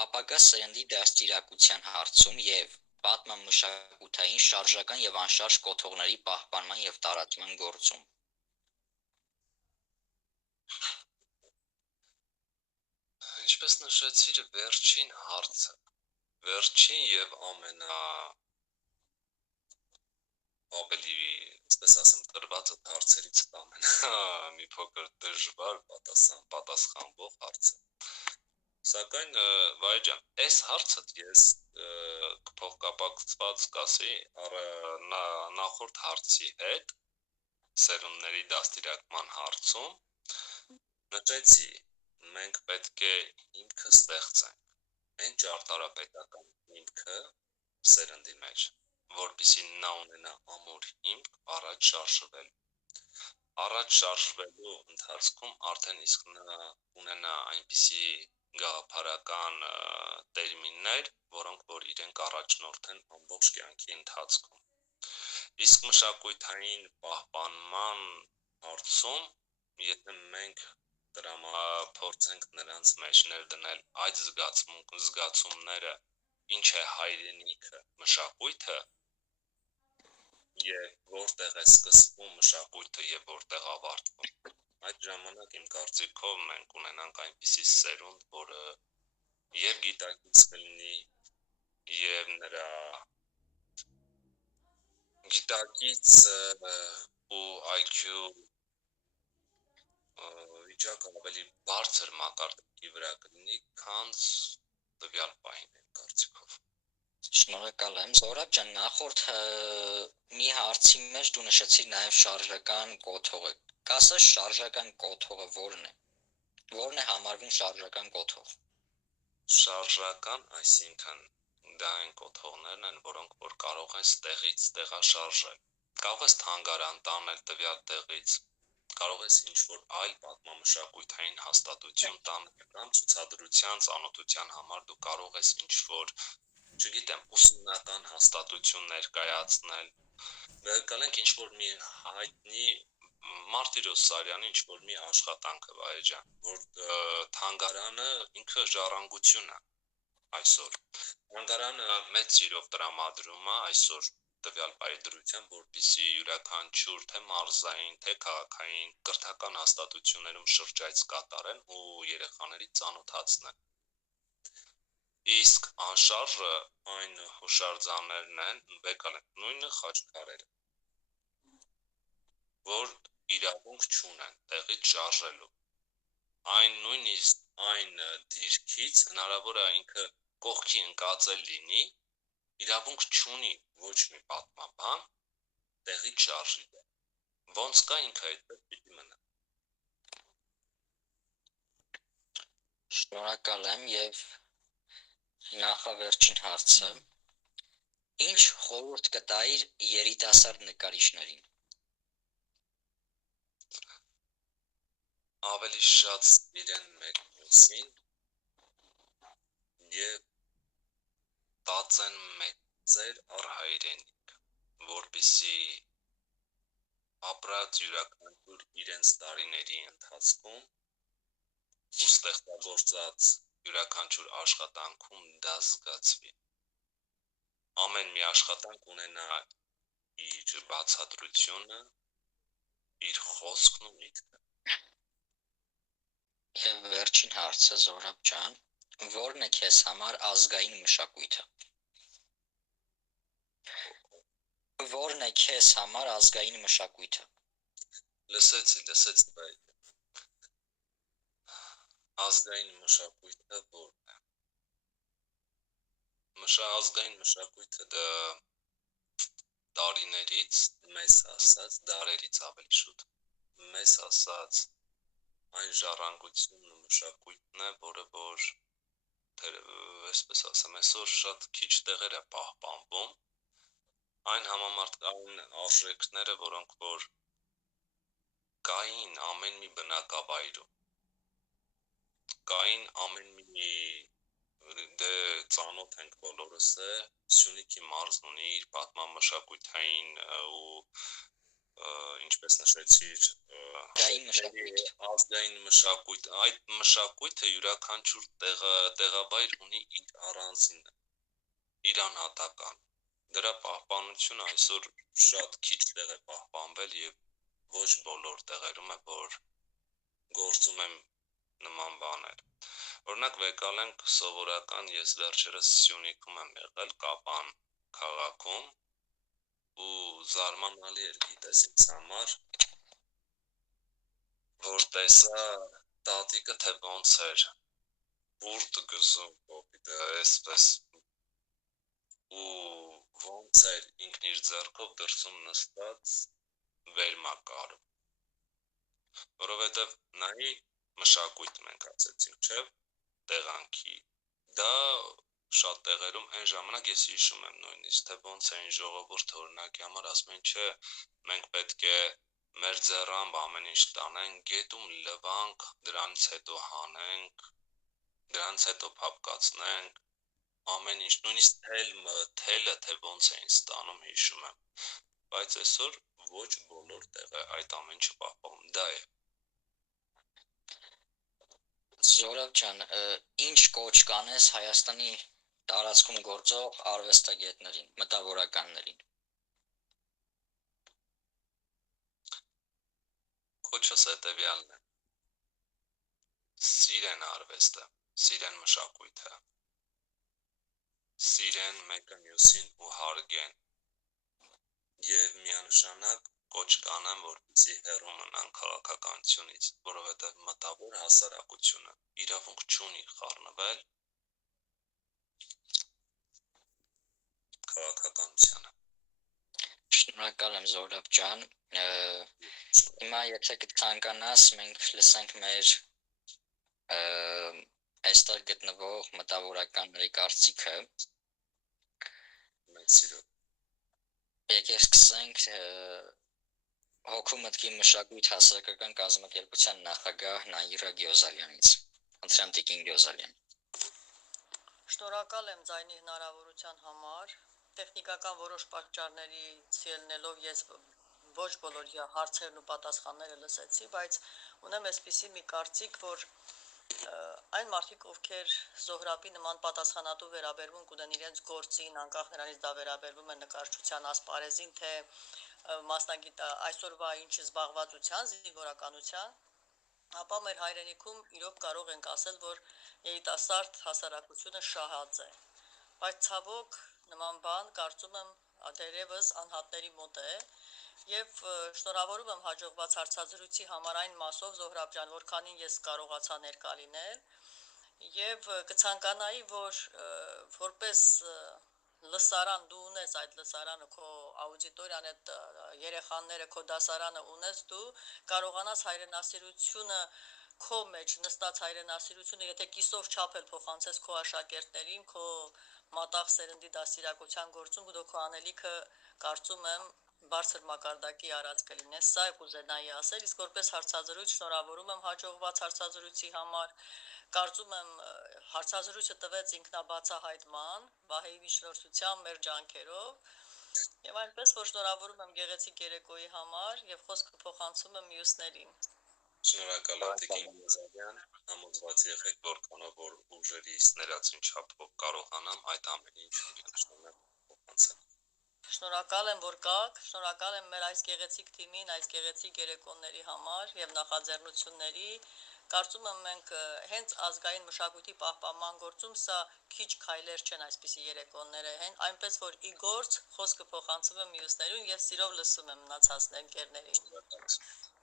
ապագա սերնդի դաստիարակության հարցում եւ պատմամշակութային շարժական եւ անշարժ կոթողների պահպանման եւ տարածման գործում։ Ինչպես նշեցիր, վերջին հարցը, վերջին եւ ավելի, ասես ասեմ, տրված հարցերից մի փոքր դժվար պատասխանվող հարցը։ Սակայն վայ ջան, այս հարցը ես կփոխկապակցված կասի նախորդ հարցի հետ, սերունդների դաստիարակման հարցում, նշեցի, մենք պետք է հիմքը ստեղծենք, այն ճարտարապետական հիմքը սերնդի մեջ, որպեսզի նա ունենա ամուր հիմք առաջ շարժվելու ընթացքում արդեն իսկ նա ունենա այնպիսի գաղափարական տերմիններ, որոնք որ իրենք առաջնորդեն ամբողջ կյանքի ընթացքում։ Իսկ մշակութային պահպանման հարցում, եթե մենք փորձենք նրանց մեջ ներդնել այդ զգացումները, ինչ է հայրենիքը, մշակույթը, եւ որտեղ է սկսվում մշակույթը եւ որտեղ ավարտվում։ Այդ ժամանակ իմ կարծիքով մենք ունենանք այնպիսի սերունդ, որը եւ գիտակից կլինի, եւ նրա գիտակից ու IQ վիճակը ավելի բարձր մակարդակի վրա կլինի, քան տվյալ պահին իմ կարծիքով։ Շնորհակալ եմ, Զորաբ ջան, նախորդ մի հարցի մեջ դու նշեցիր նաև շարժական կոթողը։ Կասես շարժական կոթողը որն է։ Որն է համարվում շարժական կոթող։ Շարժական, այսինքն դա այն կոթողներն են, որոնք որ կարող են տեղից տեղաշարժել։ Կարող ես թանգարան տանել տվյալ տեղից, կարող ես ինչ-որ այլ պատմամշակութային հաստատություն տանել կամ ցուցադրության ծանոթության համար դու կարող ես ինչ-որ, չգիտեմ, ուսումնական հաստատություն ներկայացնել։ Գալենք ինչ-որ մի հայտնի Մարտիրոս Սարյանի ինչ-որ մի աշխատանքը, վայեջան, որ թանգարանը ինքը ժառանգություն է այսօր։ Թանգարանը մեծ սիրով տրամադրում է այսօր տվյալ պայդրությամբ, որպեսզի յուրաքանչյուր թե մարզային, թե քաղաքային կրթական հաստատություններում շրջայց կատարեն ու երեխաների ծանոթացնեն։ Իսկ անշարժը այն հուշարձաններն են, նույնը խաչքարերը, որ իրավունք չունեն տեղից շարժելու։ Այն նույնիսկ այն դիրքից հնարավոր է ինքը կողքի ընկածել լինի, իրավունք չունի ոչ մի պատմաբան տեղից շարժի։ Ոնց կա ինքը այդպես պիտի մնա։ Շնորհակալ եմ եւ նախավերջին հարցը. Ինչ խորհուրդ կտայիր երիտասարդ նկարիչներին։ Ավելի շատ իրեն մեկ մյուսին եւ տածեն մեծեր առ հայրենիք, որպեսզի ապրած յուրաքանչյուր իրենց տարիների ընթացքում ու ստեղծագործած յուրաքանչյուր աշխատանքում դա զգացվի։ Ամեն մի աշխատանք ունենա իր բացատրությունը, իր խոսքն ու միտքը։ Եվ վերջին հարցը, Զորաբ ջան, որն է քեզ համար ազգային մշակույթը։ Որն է քեզ համար ազգային մշակույթը։ Լսեցի, բայց ազգային մշակույթը որն է։ Ազգային մշակույթը դա տարիներից մեզ ասած, դարերից ավելի շուտ մեզ ասած այն ժառանգությունն ու մշակույթն է, որը որ այսպես ասեմ, այսօր շատ քիչ տեղեր է պահպանվում, այն համամարտկային արժեքները, որոնք որ կային ամեն մի բնակավայրում, կային ամեն մի, դե ծանոթ ենք բոլորս է, Սյունիքի մարզն ունի իր պատմամշակութային ու ինչպես նշեցիր, ազգային մշակույթ, այդ մշակույթը յուրաքանչյուր տեղաբայր ունի իր առանձինը, իր անհատական։ Դրա պահպանությունը այսօր շատ քիչ տեղ է պահպանվել եւ ոչ բոլոր տեղերում է, որ գործում եմ նման բաներ։ Օրինակ վեկալենք սովորական, ես վերջերս Սյունիքում եմ եղել, Կապան քաղաքում ու զարմանալի էր, գիտես ինձ համար, որ տեսա տատիկը թե ոնց էր բուրդ գզում կոպիտ այսպես ու ոնց էր ինքն իր ձեռքով դրսում նստած վերմակարում, որովհետև նայի մշակույթ մենք ասեցինք, չէ, տեղանքի, դա շատ տեղերում այն ժամանակ ես հիշում եմ նույնիսկ, թե ոնց էին ժողովուրդը օրինակի համար ասում են, չէ, մենք պետք է մեր ձեռամբ ամեն ինչ տանենք, գետում լվանք, դրանից հետո հանենք, դրանից հետո փափկացնենք, ամեն ինչ, նույնիսկ թելը թե ոնց էին ստանում հիշում եմ, բայց այսօր ոչ բոլոր տեղը այդ ամեն ինչը պահպանում, դա է։ Զորաբ ջան, ինչ կոչ կանես Հայաստանի տարածքում գործող արվեստագետներին, մտավորականներին։ Կոչս հետևյալն է։ Սիրեն արվեստը, սիրեն մշակույթը, սիրեն մեկը մյուսին ու հարգեն եւ միանշանակ կոչ կանեմ, որպեսզի հեռու մնան քաղաքականությունից, որովհետեւ մտավոր հասարակությունը իրավունք չունի խառնվել քաղաքականությանը։ Շնորհակալ եմ Զորաբ ջան։ Հիմա եթե կցանկանաս, մենք լսենք մեր Այստեղ գտնվող մտավորականների կարծիքը Մեծ սիրով։ եկեք սկսենք հոգու մտքի մշակույթ հասարակական կազմակերպության նախագահ Նաիրա Գյոզալյանից։ Խնդրեմ Տիկին Գյոզալյան։ Շնորհակալ եմ ձայնի հնարավորության համար։ Տեխնիկական որոշ պատճառներից ելնելով ես ոչ բոլոր հարցերն ու պատասխանները լսեցի, բայց ունեմ այսպիսի մի կարծիք, որ այն մարդիկ, ովքեր Զոհրաբի նման պատասխանատու վերաբերմունք ունեն իրենց գործին, անկախ նրանից դա վերաբերվում է նկարչության ասպարեզին, թե այսօրվա ինչ զբաղվածության, զինվորականության, ապա մեր հայրենիքում իրոք կարող ենք ասել, որ երիտասարդ հասարակությունը շահած է, բայց ցավոք նման բան կարծում եմ դեռևս անհատների մոտ է եւ շնորհավորում եմ հաջողված հարցազրույցի համար այն մասով Զոհրաբ ջան, որքանին ես կարողացա ներկա լինել եւ կցանկանայի, որ որպես լսարան դու ունես այդ լսարանը քո աուդիտորիան, այդ երեխաները քո դասարանը ունես, դու կարողանաս հայրենասիրությունը քո մեջ նստած հայրենասիրությունը, եթե կիսով չափել փոխանցես քո աշակերտներին, քո մատաղ սերնդի դաստիարակության գործում, դու քո անելիքը կարծում եմ բարձր մակարդակի արած կլինես, սա կուզենայի ասել, իսկ որպես հարցազրույց շնորհավորում եմ հաջողված հարցազրույցի համար, կարծում եմ հարցազրույցը տվեց ինքնաբացահայտման, Վահեի միջնորդությամբ, մեր ջանքերով, եւ այնպես որ շնորհավորում եմ գեղեցիկ երեկոյի համար եւ խոսքը փոխանցում եմ մյուսներին։ Շնորհակալ եմ Տիկին Գյոզալյան, համոզված եղեք, որքանով որ ուժերիս ներածին չափով կարողանամ այդ ամեն ինչ միանշանակ փոխանցել։ Շնորհակալ եմ, որ կաք, շնորհակալ եմ մեր այս գեղեցիկ թիմին, այս գեղեցիկ երեկոների համար եւ նախաձեռնությունների։ Կարծում եմ մենք հենց ազգային մշակույթի պահպանման գործում սա քիչ քայլեր չեն այսպիսի երեկոները, այնպես որ ի գործ խոսքը փոխանցում եմ մյուսներին եւ սիրով լսում եմ մնացած ընկերներին։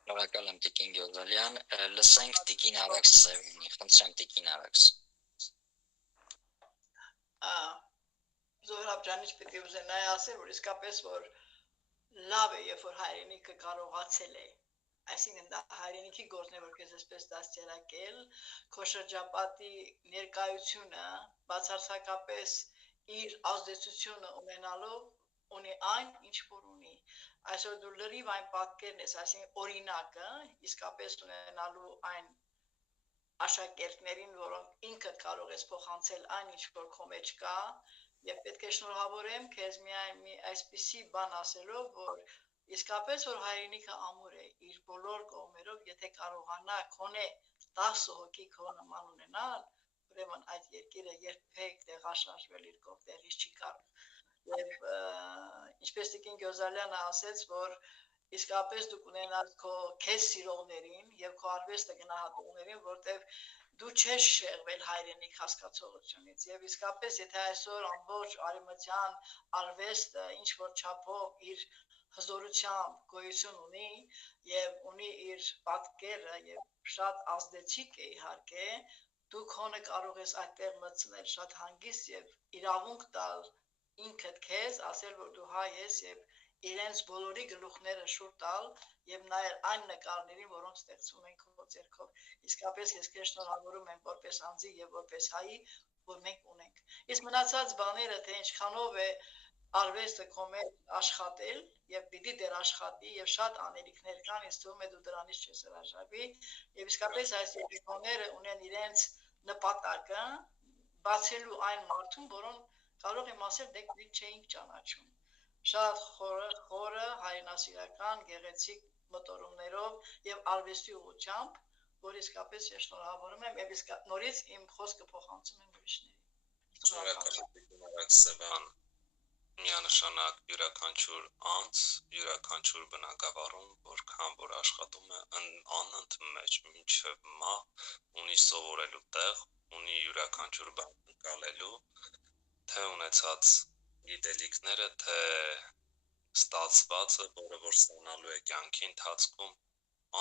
Շնորհակալ եմ Տիկին Գյոզալյան, լսենք Տիկին Արաքս Սևյանի, խնդրեմ Տիկին Արաքս։ Զոհրաբ ջան, ինչ պետք է ուզենայի ասել, որ իսկապես որ լավ է, երբ որ հայրենիքը կարողացել է, այսինքն դա հայրենիքի գործն է, որ քեզ այսպես դաստիարակել, քո շրջապատի ներկայությունը բացարձակապես իր ազդեցությունը ունենալով ունի այն, ինչ որ ունի։ Այսօր դու լրիվ այն պատկերն ես, այսինքն օրինակը իսկապես ունենալու այն աշակերտներին, որոնք ինքդ կարող ես փոխանցել այն, ինչ որ քո մեջ կա, եւ պետք է շնորհավորեմ քեզ միայն մի այսպիսի բան ասելով, որ իսկապես որ հայրենիքը ամուր է իր բոլոր կողմերով, եթե կարողանա քոնե 10 հոգի քո նման ունենալ, ուրեմն այդ երկիրը երբեք տեղաշարժվել իր կողմերից չի կարող։ Եվ ինչպես Տիկին Գյոզալյանը ասեց, որ իսկապես դուք ունենաք քո քեզ սիրողներին եւ քո արվեստը գնահատողներին, որտեղ դու չես շեղվել հայրենիք հասկացողությունից եւ իսկապես եթե այսօր ամբողջ արևմտյան արվեստը ինչ որ չափով իր հզորությամբ գոյություն ունի եւ ունի իր պատկերը եւ շատ ազդեցիկ է իհարկե, դու քոնը կարող ես այդտեղ մտցնել շատ հանգիստ եւ իրավունք տալ ինքդ քեզ, ասել որ դու հայ ես եւ իրենց բոլորի գլուխները շուռ տալ եւ նայել այն նկարներին, որոնք ստեղծում են քո ձեռքով։ Իսկապես ես քեզ շնորհավորում եմ որպես անձի եւ որպես հայի, որ մենք ունենք։ Իսկ մնացած բաները, թե ինչքանով է արվեստը քո մեջ աշխատել եւ պիտի դեռ աշխատի եւ շատ անելիքներ կան, ինձ թվում է դու դրանից չես հրաժարվի եւ իսկապես այս երեկոները ունեն իրենց նպատակը բացելու այն մարդուն, որոնք կարող եմ ասել դեք չէինք ճանաչում։ Շատ խորը հայրենասիրական գեղեցիկ մտորումներով եւ արվեստի ուղղությամբ, որ իսկապես ես շնորհավորում եմ եւ իսկ նորից իմ խոսքը փոխանցում եմ ուրիշներին։ Շնորհակալ եմ Տիկին Արաքս Սևյան, միանշանակ յուրաքանչյուր անձ, յուրաքանչյուր բնակավարում, որքան որ աշխատում է անընդմեջ մինչև մահ ունի սովորելու տեղ, ունի յուրաքանչյուր բան ընկալելու, թե ունեցած գիտելիքները, թե ստացվածը, որը որ ստանալու է կյանքի ընթացքում,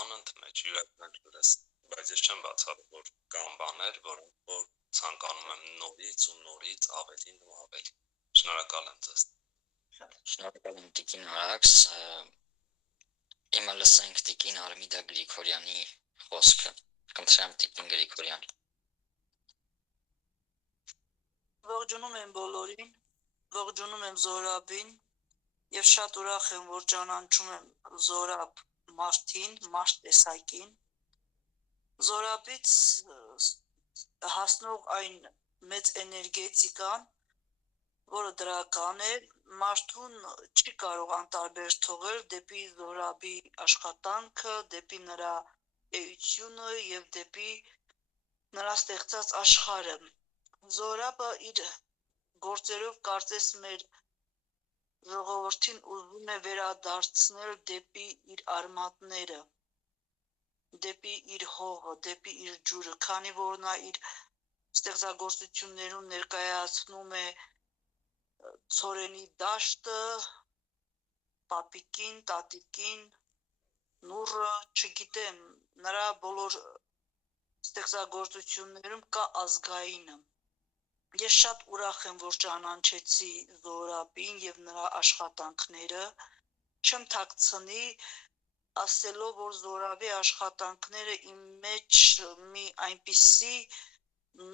անընդմեջ յուրաքանչյուրս, բայց ես չեմ բացառում, որ կան բաներ, որոնք որ ցանկանում եմ նորից ու նորից ավելին ու ավելի։ Շնորհակալ եմ ձեզ։ Շնորհակալ եմ Տիկին Արաքս, հիմա լսենք Տիկին Արմիդա Գրիգորյանի խոսքը, Խնդրեմ Տիկին Գրիգորյան։ Ողջունում եմ բոլորին, ողջունում եմ Զորաբին եւ շատ ուրախ եմ, որ ճանաչում եմ Զորաբ Մարտին, Մարտ տեսակին։ Զորաբից հասնող այն մեծ էներգետիկան, որը դրական է, մարդուն չի կարող անտարբեր թողել դեպի Զորաբի աշխատանքը, դեպի նրա էությունը եւ դեպի նրա ստեղծած աշխարհը։ Զորաբը իր գործերով կարծես մեր ժողովրդին ուզում է վերադարձնել դեպի իր արմատները, դեպի իր հողը, դեպի իր ջուրը, քանի որ նա իր ստեղծագործություններում ներկայացնում է ցորենի դաշտը, պապիկին, տատիկին, նուռը, չգիտեմ, նրա բոլոր ստեղծագործություններում կա ազգայինը։ Ես շատ ուրախ եմ, որ ճանաչեցի Զորաբին եւ նրա աշխատանքները, չեմ թաքցնի ասելով, որ Զորաբի աշխատանքները իմ մեջ մի այնպիսի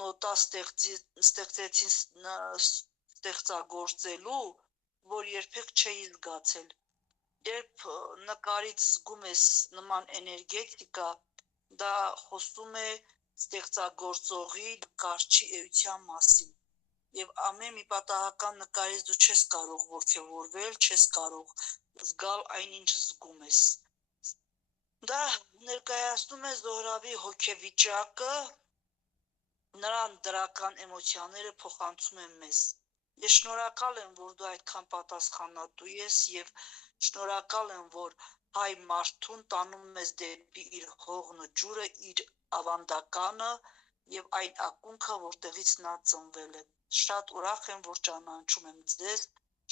նոտա ստեղծեցին ստեղծագործելու, որ երբեք չէի զգացել։ Երբ նկարից զգում ես նման էներգետիկա, դա խոսում է ստեղծագործողի նկարչի էության մասին։ Եվ ամեն մի պատահական նկարից դու չես կարող ոգևորվել, չես կարող զգալ այնինչ զգում ես։ Դա ներկայացնում է Զորաբի հոգեվիճակը, նրան դրական էմոցիաները փոխանցում են մեզ։ Ես շնորհակալ եմ, որ դու այդքան պատասխանատու ես եւ շնորհակալ եմ, որ հայ մարդուն տանում ես դեպի իր հողն ու ջուրը, իր ավանդականը եւ այն ակունքը, որտեղից նա ծնվել է։ Շատ ուրախ եմ, որ ճանաչում եմ ձեզ,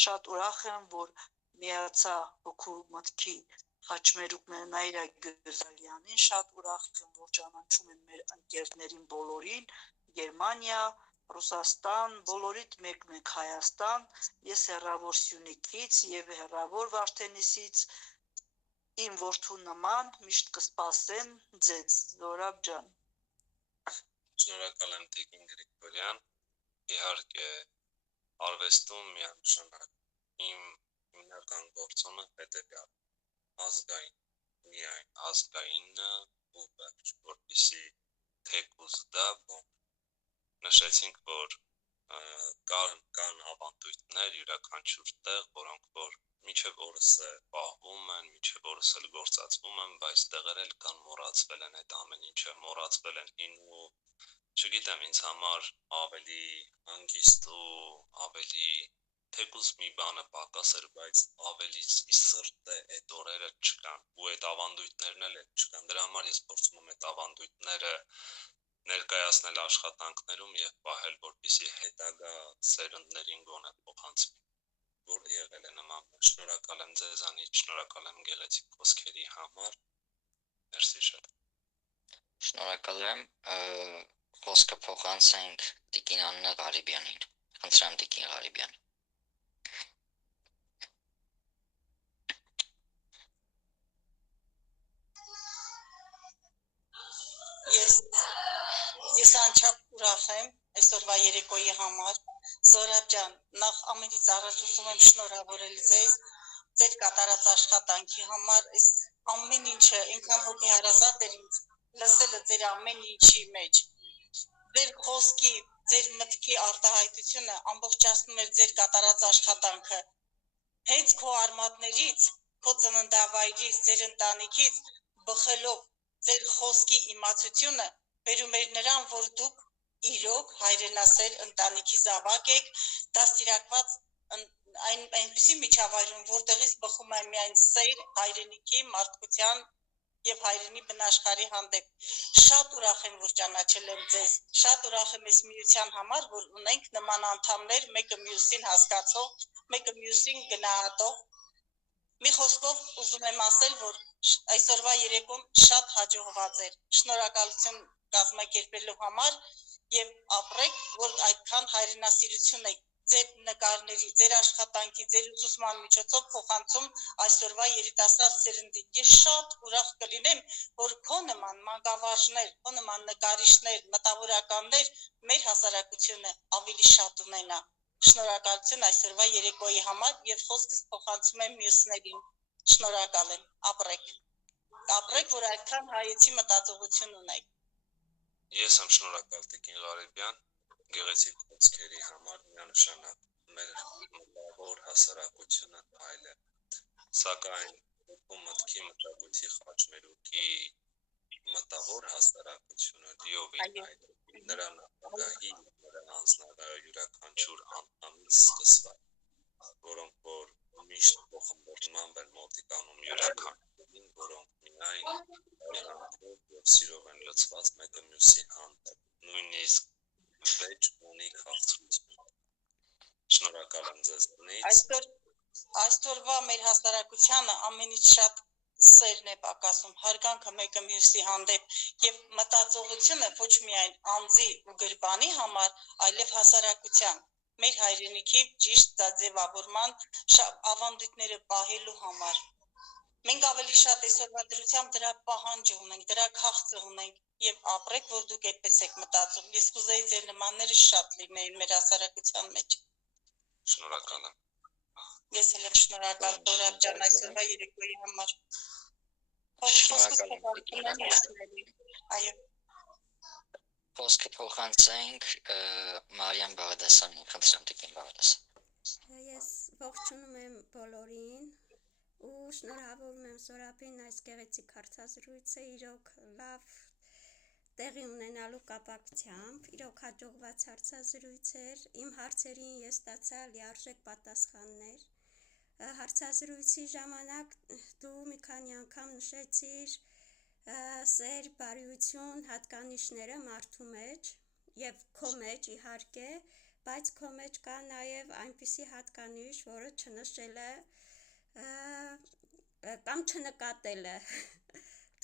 շատ ուրախ եմ, որ միացա հոգու մտքի Խաչմերուկ Նաիրա Գյոզալյանին, շատ ուրախ եմ, որ ճանաչում եմ մեր ընկերներին բոլորին, Գերմանիա, Ռուսաստան, բոլորիդ մեկ-մեկ Հայաստան, ես հեռավոր Սյունիքից եւ հեռավոր Վարդենիսից, իմ որդու նման միշտ կսպասեմ ձեզ, Զորաբ ջան։ Շնորհակալ եմ Տիկին Գրիգորյան, իհարկե արվեստում միանշանակ իմ հիմնական գործոնը հետևյալ ազգային, միայն ազգայինը ու վերջ, որպեսզի թեկուզ դա նշեցինք, որ կան ավանդույթներ յուրաքանչյուր տեղ, որոնք որ մինչև օրս պահվում են, մինչև օրս գործածվում են, բայց տեղեր էլ կան մոռացվել են այդ ամեն ինչը, մոռացվել են հին ու չգիտեմ, ինձ համար ավելի հանգիստ ու ավելի թեկուզ մի բանը պակաս էր, բայց ավելի սրտ է այդ օրերը չկան ու այդ ավանդույթներն էլ չկան, դրա համար ես փորձում եմ այդ ավանդույթները ներկայացնել աշխատանքներում եւ պահել, որպեսզի հետագա սերունդներին գոնե փոխանցվի, որ եղել է նման։ Շնորհակալ եմ ձեզանից, շնորհակալ եմ գեղեցիկ խոսքերի համար։ Մերսի շատ։ Շնորհակալ եմ, խոսքը փոխանցենք Տիկին Աննա Ղարիբյանին։ Խնդրեմ Տիկին Ղարիբյան։ Ես անչափ ուրախ եմ այսօրվա երեկոյի համար։ Զորաբ ջան, նախ ամենից առաջ ուզում եմ շնորհավորել ձեզ ձեր կատարած աշխատանքի համար, այս ամեն ինչը ինքան հոգի հարազատ էր ինձ լսելը ձեր ամեն ինչի մեջ։ Ձեր խոսքի, ձեր մտքի արտահայտությունը ամբողջացնում էր ձեր կատարած աշխատանքը։ Հենց քո արմատներից, քո ծննդավայրից, ձեր ընտանիքից բխելով ձեր խոսքի իմացությունը բերում էր նրան, որ դուք իրոք հայրենասեր ընտանիքի զավակ եք, դաստիարակված այնպիսի միջավայրում, որտեղից բխում է միայն սեր հայրենիքի, մարդկության եւ հայրենի բնաշխարհի հանդեպ։ Շատ ուրախ եմ, որ ճանաչել եմ ձեզ, շատ ուրախ եմ այս միության համար, որ ունենք նման անդամներ, մեկը մյուսին հասկացող, մեկը մյուսին գնահատող։ Մի խոսքով ուզում եմ ասել, որ այսօրվա երեկոն շատ հաջողված էր։ Շնորհակալություն կազմակերպելու համար եւ ապրեք, որ այդքան հայրենասիրություն եք ձեր նկարների, ձեր աշխատանքի, ձեր ուսուցման միջոցով փոխանցում այսօրվա երիտասարդ սերնդին։ Ես շատ ուրախ կլինեմ, որ քո նման մանկավարժներ, քո նման նկարիչներ, մտավորականներ մեր հասարակությունը ավելի շատ ունենա։ Շնորհակալություն այսօրվա երեկոյի համար եւ խոսքս փոխանցում եմ մյուսներին։ Շնորհակալ եմ, ապրեք, որ այդքան հայեցի մտածողություն ունեք։ Ես եմ շնորհակալ Տիկին Ղարեբյան գեղեցիկ խոսքերի համար, միանշանակ մեր մտավոր հասարակությունը այլ է, սակայն մտքի մշակույթի խաչմերուկի մտավոր հասարակությունը լիովին այլ է, նրա նախագահի, նրա անձնական յուրաքանչյուր անդամի սկսված, որոնք որ միշտ փոխմբռնմամբ են մոտիկանում յուրաքանչյուրին, որոնք միայն այրանքով և սիրով են լցված մեկը մյուսի հանդեպ, նույնիսկ վեճ ունի քաղցրություն։ Շնորհակալ եմ ձեզնից։ Այսօրվա մեր հասարակությանը ամենից շատ սերն է պակասում, հարգանքը մեկը մյուսի հանդեպ եւ մտածողությունը ոչ միայն անձի ու գրպանի համար, այլև հասարակության, մեր հայրենիքի ճիշտ ձևավորման ավանդույթները պահելու համար։ Մենք ավելի շատ այսօրվա դրությամբ դրա պահանջը ունենք, դրա քաղցը ունենք եւ ապրեք, որ դուք այդպես եք մտածում։ Ես կուզեի ձեր նմանները շատ լինեին մեր հասարակության մեջ։ Շնորհակալ եմ։ Ես էլ եմ շնորհակալ Զորաբ ջան այսօրվա երեկոյի համար։ Այո։ Խոսքը փոխանցենք Մարիամ Բաղդասյանին, խնդրում Տիկին Բաղդասյան։ Ես ողջունում եմ բոլորին ու շնորհավորում եմ Զորաբին այս գեղեցիկ հարցազրույցը իրոք լավ տեղի ունենալու կապակցությամբ, իրոք հաջողված հարցազրույց էր, իմ հարցերին ես ստացա լիարժեք պատասխաններ, հարցազրույցի ժամանակ դու մի քանի անգամ նշեցիր սեր, բարիություն, հատկանիշները մարդու մեջ և քո մեջ իհարկե, բայց քո մեջ կա նաև այնպիսի հատկանիշ, որը չնշել է կամ չնկատել է,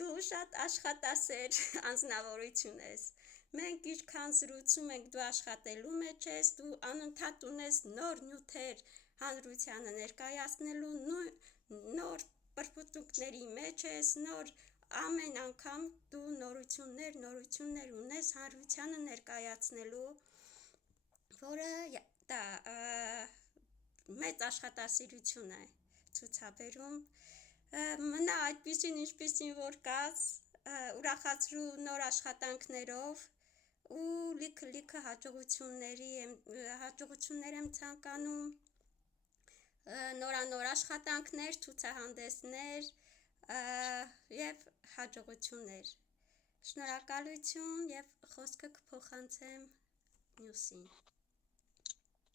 դու շատ աշխատասեր անձնավորություն ես, մենք ինչքան զրուցում ենք դու աշխատելու մեջ ես, դու անընդհատ ունես նոր նյութեր հանրությանը ներկայացնելու, նոր պրպտունքների մեջ ես, նոր ամեն անգամ դու նորություններ ունես հանրությանը ներկայացնելու, որը դա մեծ աշխատասիրություն է ցուցաբերում, մնա այդպիսին ինչպիսին որ կաս, ուրախացրու նոր աշխատանքներով ու լիքը հաջողություններ եմ ցանկանում, նորանոր աշխատանքներ, ցուցահանդեսներ և հաջողություններ, շնորհակալություն և խոսքը կփոխանցեմ մյուսին։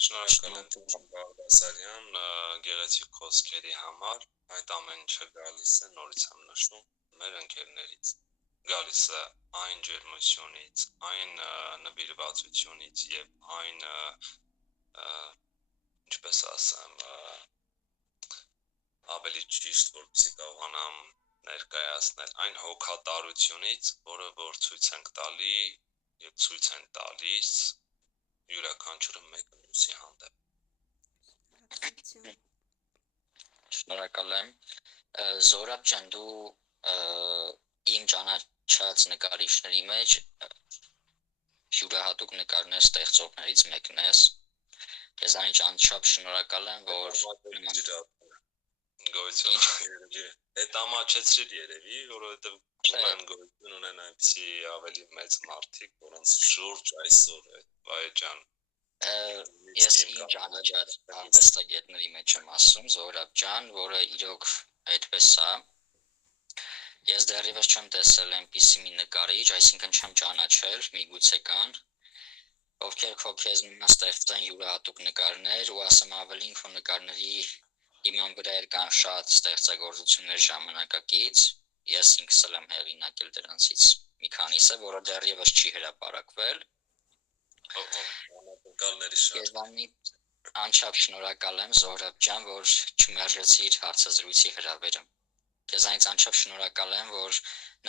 Շնորհակալ եմ Տիկին Բաղդասարյան գեղեցիկ խոսքերի համար, այդ ամեն ինչը գալիս է, նորից եմ նշում, մեր ընկերներից, գալիս է այն ջերմությունից, այն նվիրվածությունից և այն, ինչպես ասեմ, ավելի ճիշտ, որպեսզի կարողանամ ներկայացնել, այն հոգատարությունից, որը որ ցույց ենք տալի և ցույց են տալիս յուրաքանչյուրը մեկը մյուսի հանդեպ։ Շնորհակալ եմ։ Զորաբ ջան, դու իմ ճանաչած նկարիչների մեջ յուրահատուկ նկարներ ստեղծողներից մեկն ես։ Ես այն անչափ շնորհակալ եմ, որ գոյություն այդ ամաչեցրիր երևի, որովհետև ուրեմն գոյություն ունեն այնպիսի ավելի մեծ մարդիկ, որոնց շուրջ այսօր է, վայ ջան։ Ես իմ ճանաչած արվեստագետների մեջ եմ ասում, Զորաբ ջան, որը իրոք այդպես է, ես դեռևս չեմ տեսել այնպիսի մի նկարիչ, այսինքն չեմ ճանաչել, միգուցե կան, ովքեր քո քեզ նման ստեղծեն յուրահատուկ նկարներ ու ասեմ ավելին քո նկարների իման վրա կան շատ ստեղծագործություններ ժամանակակից, ես ինքս էլ եմ հեղինակել դրանցից մի քանիսը, որը դեռևս չի հրապարակվել։ Ես անչափ շնորհակալ եմ Զորաբ ջան, որ չմերժեցիր հարցազրույցի հրավերը։ Քեզանից անչափ շնորհակալ եմ, որ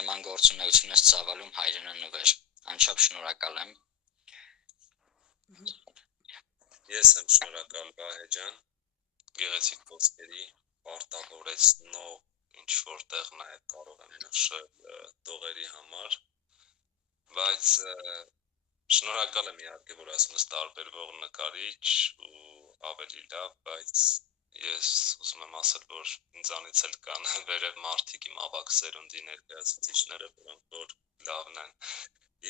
նման գործունեություն ես ծավալում հայրենը նվեր։ Անչափ շնորհակալ եմ։ Ես եմ շնորհակալ Վահե ջան, գեղեցիկ խոսքերի, պարտավորեցնող ինչ որտեղ նաև կարող եմ նշել տողերի համար, բայց շնորհակալ եմ իհարկե, որ ասում ես տարբերվող նկարիչ ու ավելի լավ, բայց ես ուզում եմ ասել, որ ինձանից էլ կան վերև մարդիկ իմ ավագ սերունդի ներկայացուցիչները, որոնք որ լավն են։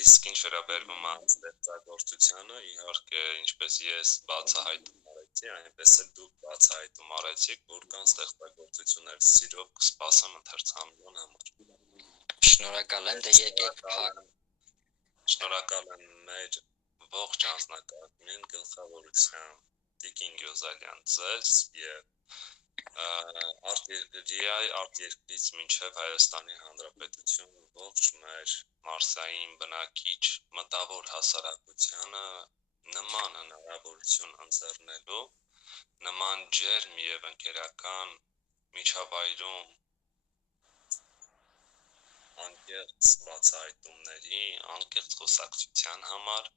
Իսկ ինչ վերաբերվում է ստեղծագործությանը, իհարկե, ինչպես ես բացահայտում արեցի, այնպես էլ դուք բացահայտում արեցիք, որ կան ստեղծագործություններ, սիրով կսպասեմ ընթերցանման համար։ Շնորհակալ եմ, դե եկեք Շնորհակալ եմ մեր ողջ անձնակազմին գլխավորությամբ Տիկին Գյոզալյան ձեզ եւ արտերկրից մինչև Հայաստանի Հանրապետություն ողջ մեր մարսային բնակիչ մտավոր հասարակությանը նման հնարավորություն ընձեռնելու, նման ջերմ եւ ընկերական միջավայրում անկեղծ բացահայտումների, անկեղծ խոսակցության համար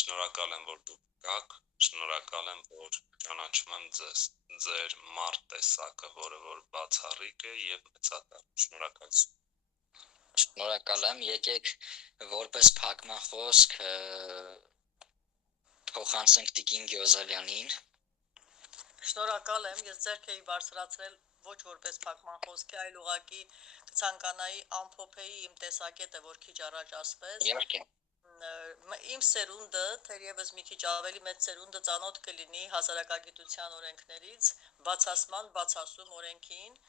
շնորհակալ եմ, որ դուք կաք, շնորհակալ եմ, որ ճանաչում եմ ձեզ, ձեր մարդ տեսակը, որը որ բացառիկ է եւ մեծատար։ Շնորհակալություն։ Շնորհակալ եմ, եկեք որպես փակման խոսք փոխանցենք Տիկին Գյոզալյանին։ Շնորհակալ եմ, ես ձեռք էի բարձրացրել ոչ որպես փակման խոսքի, այլ ուղղակի կցանկանայի ամփոփեի իմ տեսակետը, որ քիչ առաջ ասվեց։ Իհարկե։ Իմ սերունդը, թերևս մի քիչ ավելի մեծ սերունդը ծանոթ կլինի հասարակագիտության օրենքներից, բացասման, բացասում օրենքին։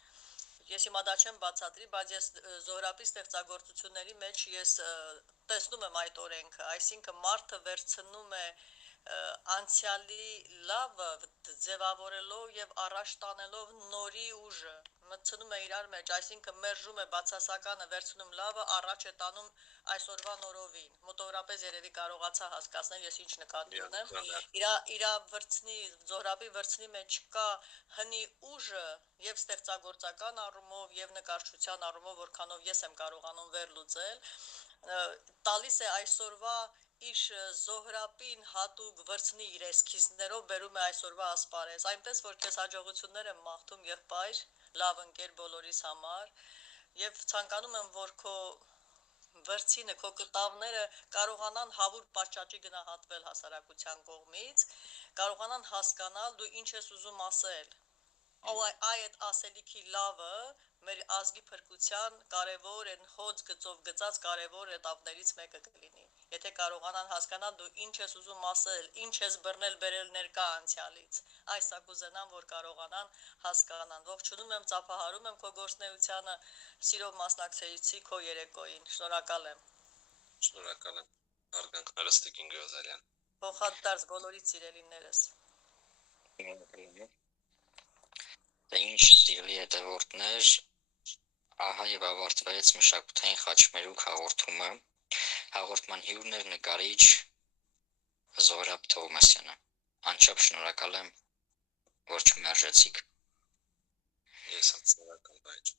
Ես հիմա դա չեմ բացատրի, բայց ես Զոհրաբի ստեղծագործությունների մեջ ես տեսնում եմ այդ օրենքը, այսինքն մարդը վերցնում է անցյալի լավը ձևավորելով եւ առաջ տանելով նորի ուժը, մտցնում է իրար մեջ, այսինքն մերժում է բացասականը, վերցնում լավը, առաջ է տանում այսօրվա նորովին։ Մոտավորապես երևի կարողացա հասկացնել ես ինչ նկատի ունեմ։ Իրա վրցնի, Զոհրաբի վրցնի մեջ կա հնի ուժը եւ ստեղծագործական առումով եւ նկարչության առումով, որքանով ես եմ կարողանում վերլուծել, տալիս է այսօրվա իր Զոհրաբին հատուկ վրցնի իր էսքիզներով բերում է այսօրվա ասպարեզ, այնպես որ քեզ հաջողություններ եմ մաղթում եղբայր, լավ ընկեր բոլորիս համար եւ ցանկանում եմ, որ քո վրցինը, քո կտավները կարողանան հավուր պատշաճի գնահատվել հասարակության կողմից, կարողանան հասկանալ դու ինչ ես ուզում ասել։ Այդ ասելիքի լավը մեր ազգի փրկության կարևոր են հոծ գծով գծած կարևոր էտապներից մեկը կլինի։ Եթե կարողանան հասկանալ դու ինչ ես ուզում ասել, ինչ ես բռնել բերել ներկա անցյալից, այսա կուզենամ, որ կարողանան հասկանան։ Ողջունում եմ, ծափահարում եմ քո գործնեությանը, սիրով մասնակցեցի քո երեկոյին։ Շնորհակալ եմ։ Շնորհակալ եմ։ Հարգանքներս Տիկին Գյոզալյան։ Փոխադարձ բոլորիդ սիրելիներս։ Դե ինչ սիրելի հետևորդներ, ահա եւ ավարտվեց մշակութային խաչմերուկ հաղորդումը։ Հաղորդման հյուրն էր նկարիչ Զոհրաբ Թովմասյանը։ Անչափ շնորհակալ եմ, որ չմերժեցիք։ Ես եմ շնորհակալ, բայց